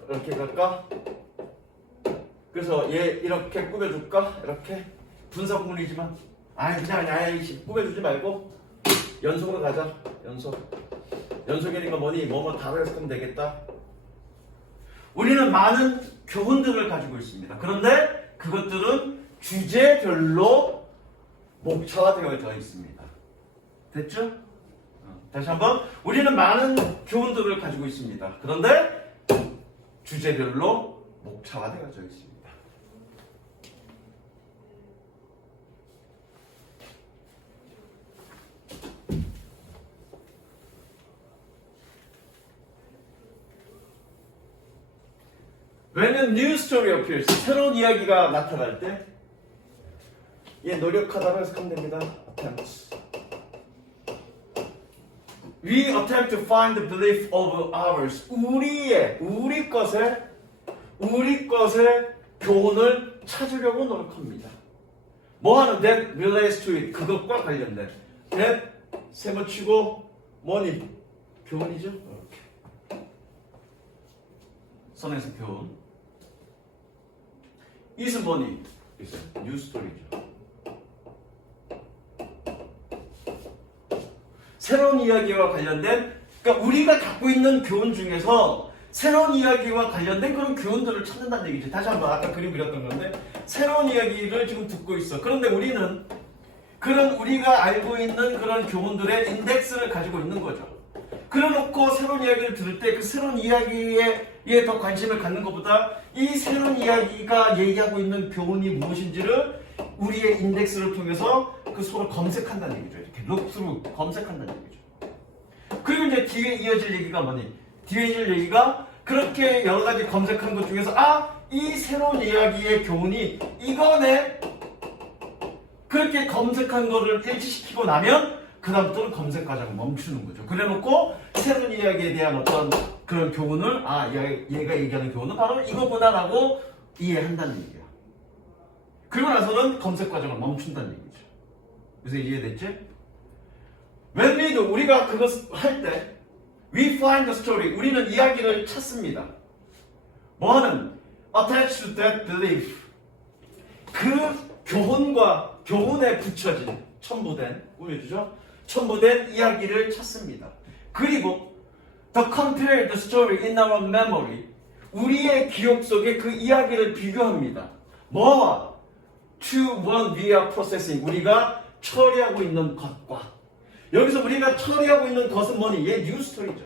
이렇게 갈까? 그래서 얘 이렇게 꾸며줄까? 이렇게 분사구문이지만 그냥 꾸며주지 말고 연속으로 가자. 연속이니까 뭐니? 뭐뭐 다로 해석하면 되겠다. 우리는 많은 교훈들을 가지고 있습니다. 그런데 그것들은 주제별로 목차화되어 있습니다. 됐죠? 다시 한번. 우리는 많은 교훈들을 가지고 있습니다. 그런데 주제별로 목차화되어 있습니다. When a new story appears, 새로운 이야기가 나타날 때, 얘 노력하다고 해석하면 됩니다. Attempts. We attempt to find the belief of ours. 우리 것의 교훈을 찾으려고 노력합니다. 뭐하는 that relates to it. 그것과 관련된. that 세모치고 뭐니? 교훈이죠. 이렇게. 선에서 교훈. it은 뭐니? 뉴 스토리죠. 새로운 이야기와 관련된 그러니까 우리가 갖고 있는 교훈 중에서 새로운 이야기와 관련된 그런 교훈들을 찾는다는 얘기죠. 다시 한번 아까 그림 그렸던 건데 새로운 이야기를 지금 듣고 있어. 그런데 우리는 그런 우리가 알고 있는 그런 교훈들의 인덱스를 가지고 있는 거죠. 그래놓고 새로운 이야기를 들을 때 그 새로운 이야기에 더 관심을 갖는 것보다 이 새로운 이야기가 얘기하고 있는 교훈이 무엇인지를 우리의 인덱스를 통해서 그 서로 검색한다는 얘기죠. 이렇게 룩스루 검색한다는 얘기죠. 그리고 이제 뒤에 이어질 얘기가 뭐니? 뒤에 이어질 얘기가 그렇게 여러 가지 검색한 것 중에서 이 새로운 이야기의 교훈이 이거네. 그렇게 검색한 거를 일치시키고 나면 그 다음부터는 검색 과정을 멈추는 거죠. 그래놓고 새로운 이야기에 대한 어떤 그런 교훈을 얘가 얘기하는 교훈은 바로 이거구나라고 이해한다는 얘기야. 그리고 나서는 검색 과정을 멈춘다는 얘기죠. 그래서 이해됐지? When we do, 우리가 그것을 할 때 we find the story, 우리는 이야기를 찾습니다. 뭐하는? Attached to that belief, 그 교훈에 붙여진 첨부된 꾸며주죠. 첨부된 이야기를 찾습니다. 그리고 to compare the story in our memory, 우리의 기억 속에 그 이야기를 비교합니다. 뭐와? To one we are processing, 우리가 처리하고 있는 것과. 여기서 우리가 처리하고 있는 것은 뭐니? 얘 뉴스토리죠.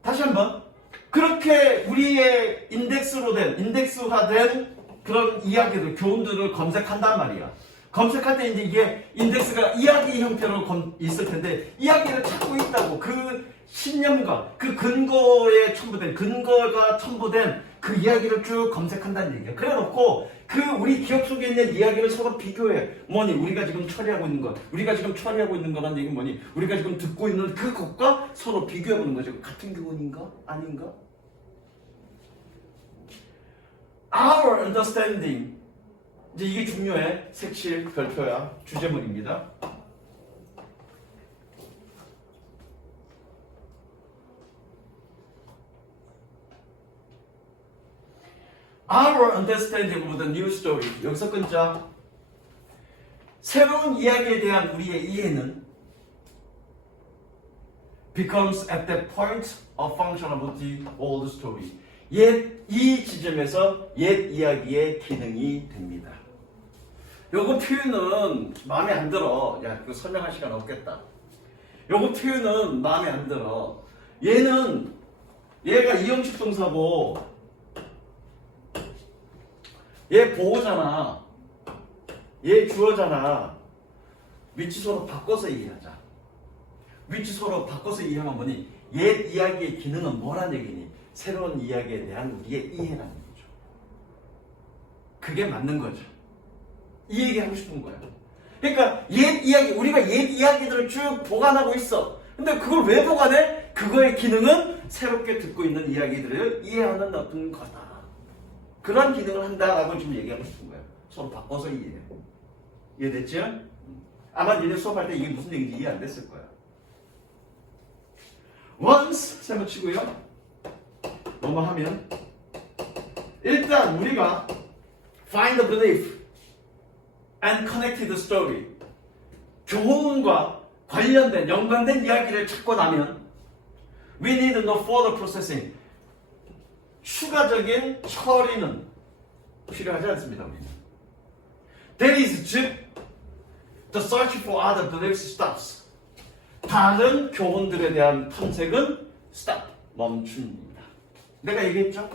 다시 한번 그렇게 우리의 인덱스화된 그런 이야기들, 교훈들을 검색한단 말이야. 검색할 때 이게 인덱스가 이야기 형태로 있을 텐데 이야기를 찾고 있다고 그 신념과 그 근거가 첨부된 그 이야기를 쭉 검색한다는 얘기야. 그래놓고 그 우리 기억 속에 있는 이야기를 서로 비교해. 뭐니? 우리가 지금 처리하고 있는 것, 거라는 얘기는 뭐니? 우리가 지금 듣고 있는 그것과 서로 비교해보는 거죠. 같은 교훈인가? 아닌가? Our understanding, 이제 이게 중요해. 색칠 별표야. 주제문입니다. Our understanding of the new story. 여기서 끊자. 새로운 이야기에 대한 우리의 이해는 becomes at that point a function of the old story. 이 지점에서 옛 이야기의 기능이 됩니다. 요거 표현은 마음에 안 들어. 야, 그거 설명할 시간 없겠다. 요거 표현은 마음에 안 들어. 얘가 이형식 동사고 얘 보호잖아. 얘 주어잖아. 위치 서로 바꿔서 이해하자. 위치 서로 바꿔서 이해하면 뭐니? 옛 이야기의 기능은 뭐란 얘기니? 새로운 이야기에 대한 우리의 이해라는 거죠. 그게 맞는 거죠. 이 얘기 하고 싶은 거야. 그러니까 우리가 옛 이야기들을 쭉 보관하고 있어. 근데 그걸 왜 보관해? 그거의 기능은 새롭게 듣고 있는 이야기들을 이해하는 어떤 거다. 그런 기능을 한다라고 지금 얘기하고 싶은 거예요. 서로 바꿔서 이해해. 이해됐죠? 아마 니네 수업할 때 이게 무슨 얘기인지 이해 안 됐을 거야. once 세모 치고요. 뭐뭐 하면 일단 우리가 find the belief and connected story, 교훈과 관련된 연관된 이야기를 찾고 나면 we need no further processing, 추가적인 처리는 필요하지 않습니다. 우리는. That is, 즉 the search for other beliefs stops. 다른 교훈들에 대한 탐색은 stop, 멈춥니다. 내가 얘기했죠?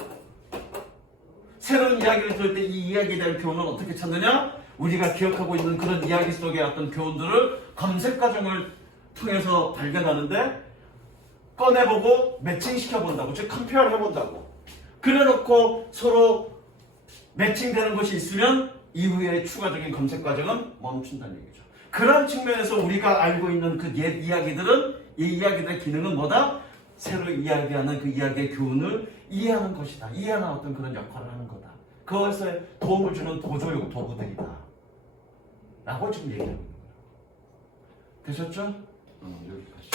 새로운 이야기를 들을 때 이 이야기에 대한 교훈을 어떻게 찾느냐? 우리가 기억하고 있는 그런 이야기 속의 어떤 교훈들을 검색 과정을 통해서 발견하는데 꺼내보고 매칭시켜본다고, 즉 컴페어를 해본다고. 그래놓고 서로 매칭되는 것이 있으면 이후에 추가적인 검색 과정은 멈춘다는 얘기죠. 그런 측면에서 우리가 알고 있는 그 옛 이야기들은, 이 이야기들의 기능은 뭐다? 새로 이야기하는 그 이야기의 교훈을 이해하는 것이다. 이해하는 어떤 그런 역할을 하는 거다. 그것에 도움을 주는 도구들이다. 라고 지금 얘기하는 거예요. 되셨죠? 여기까지.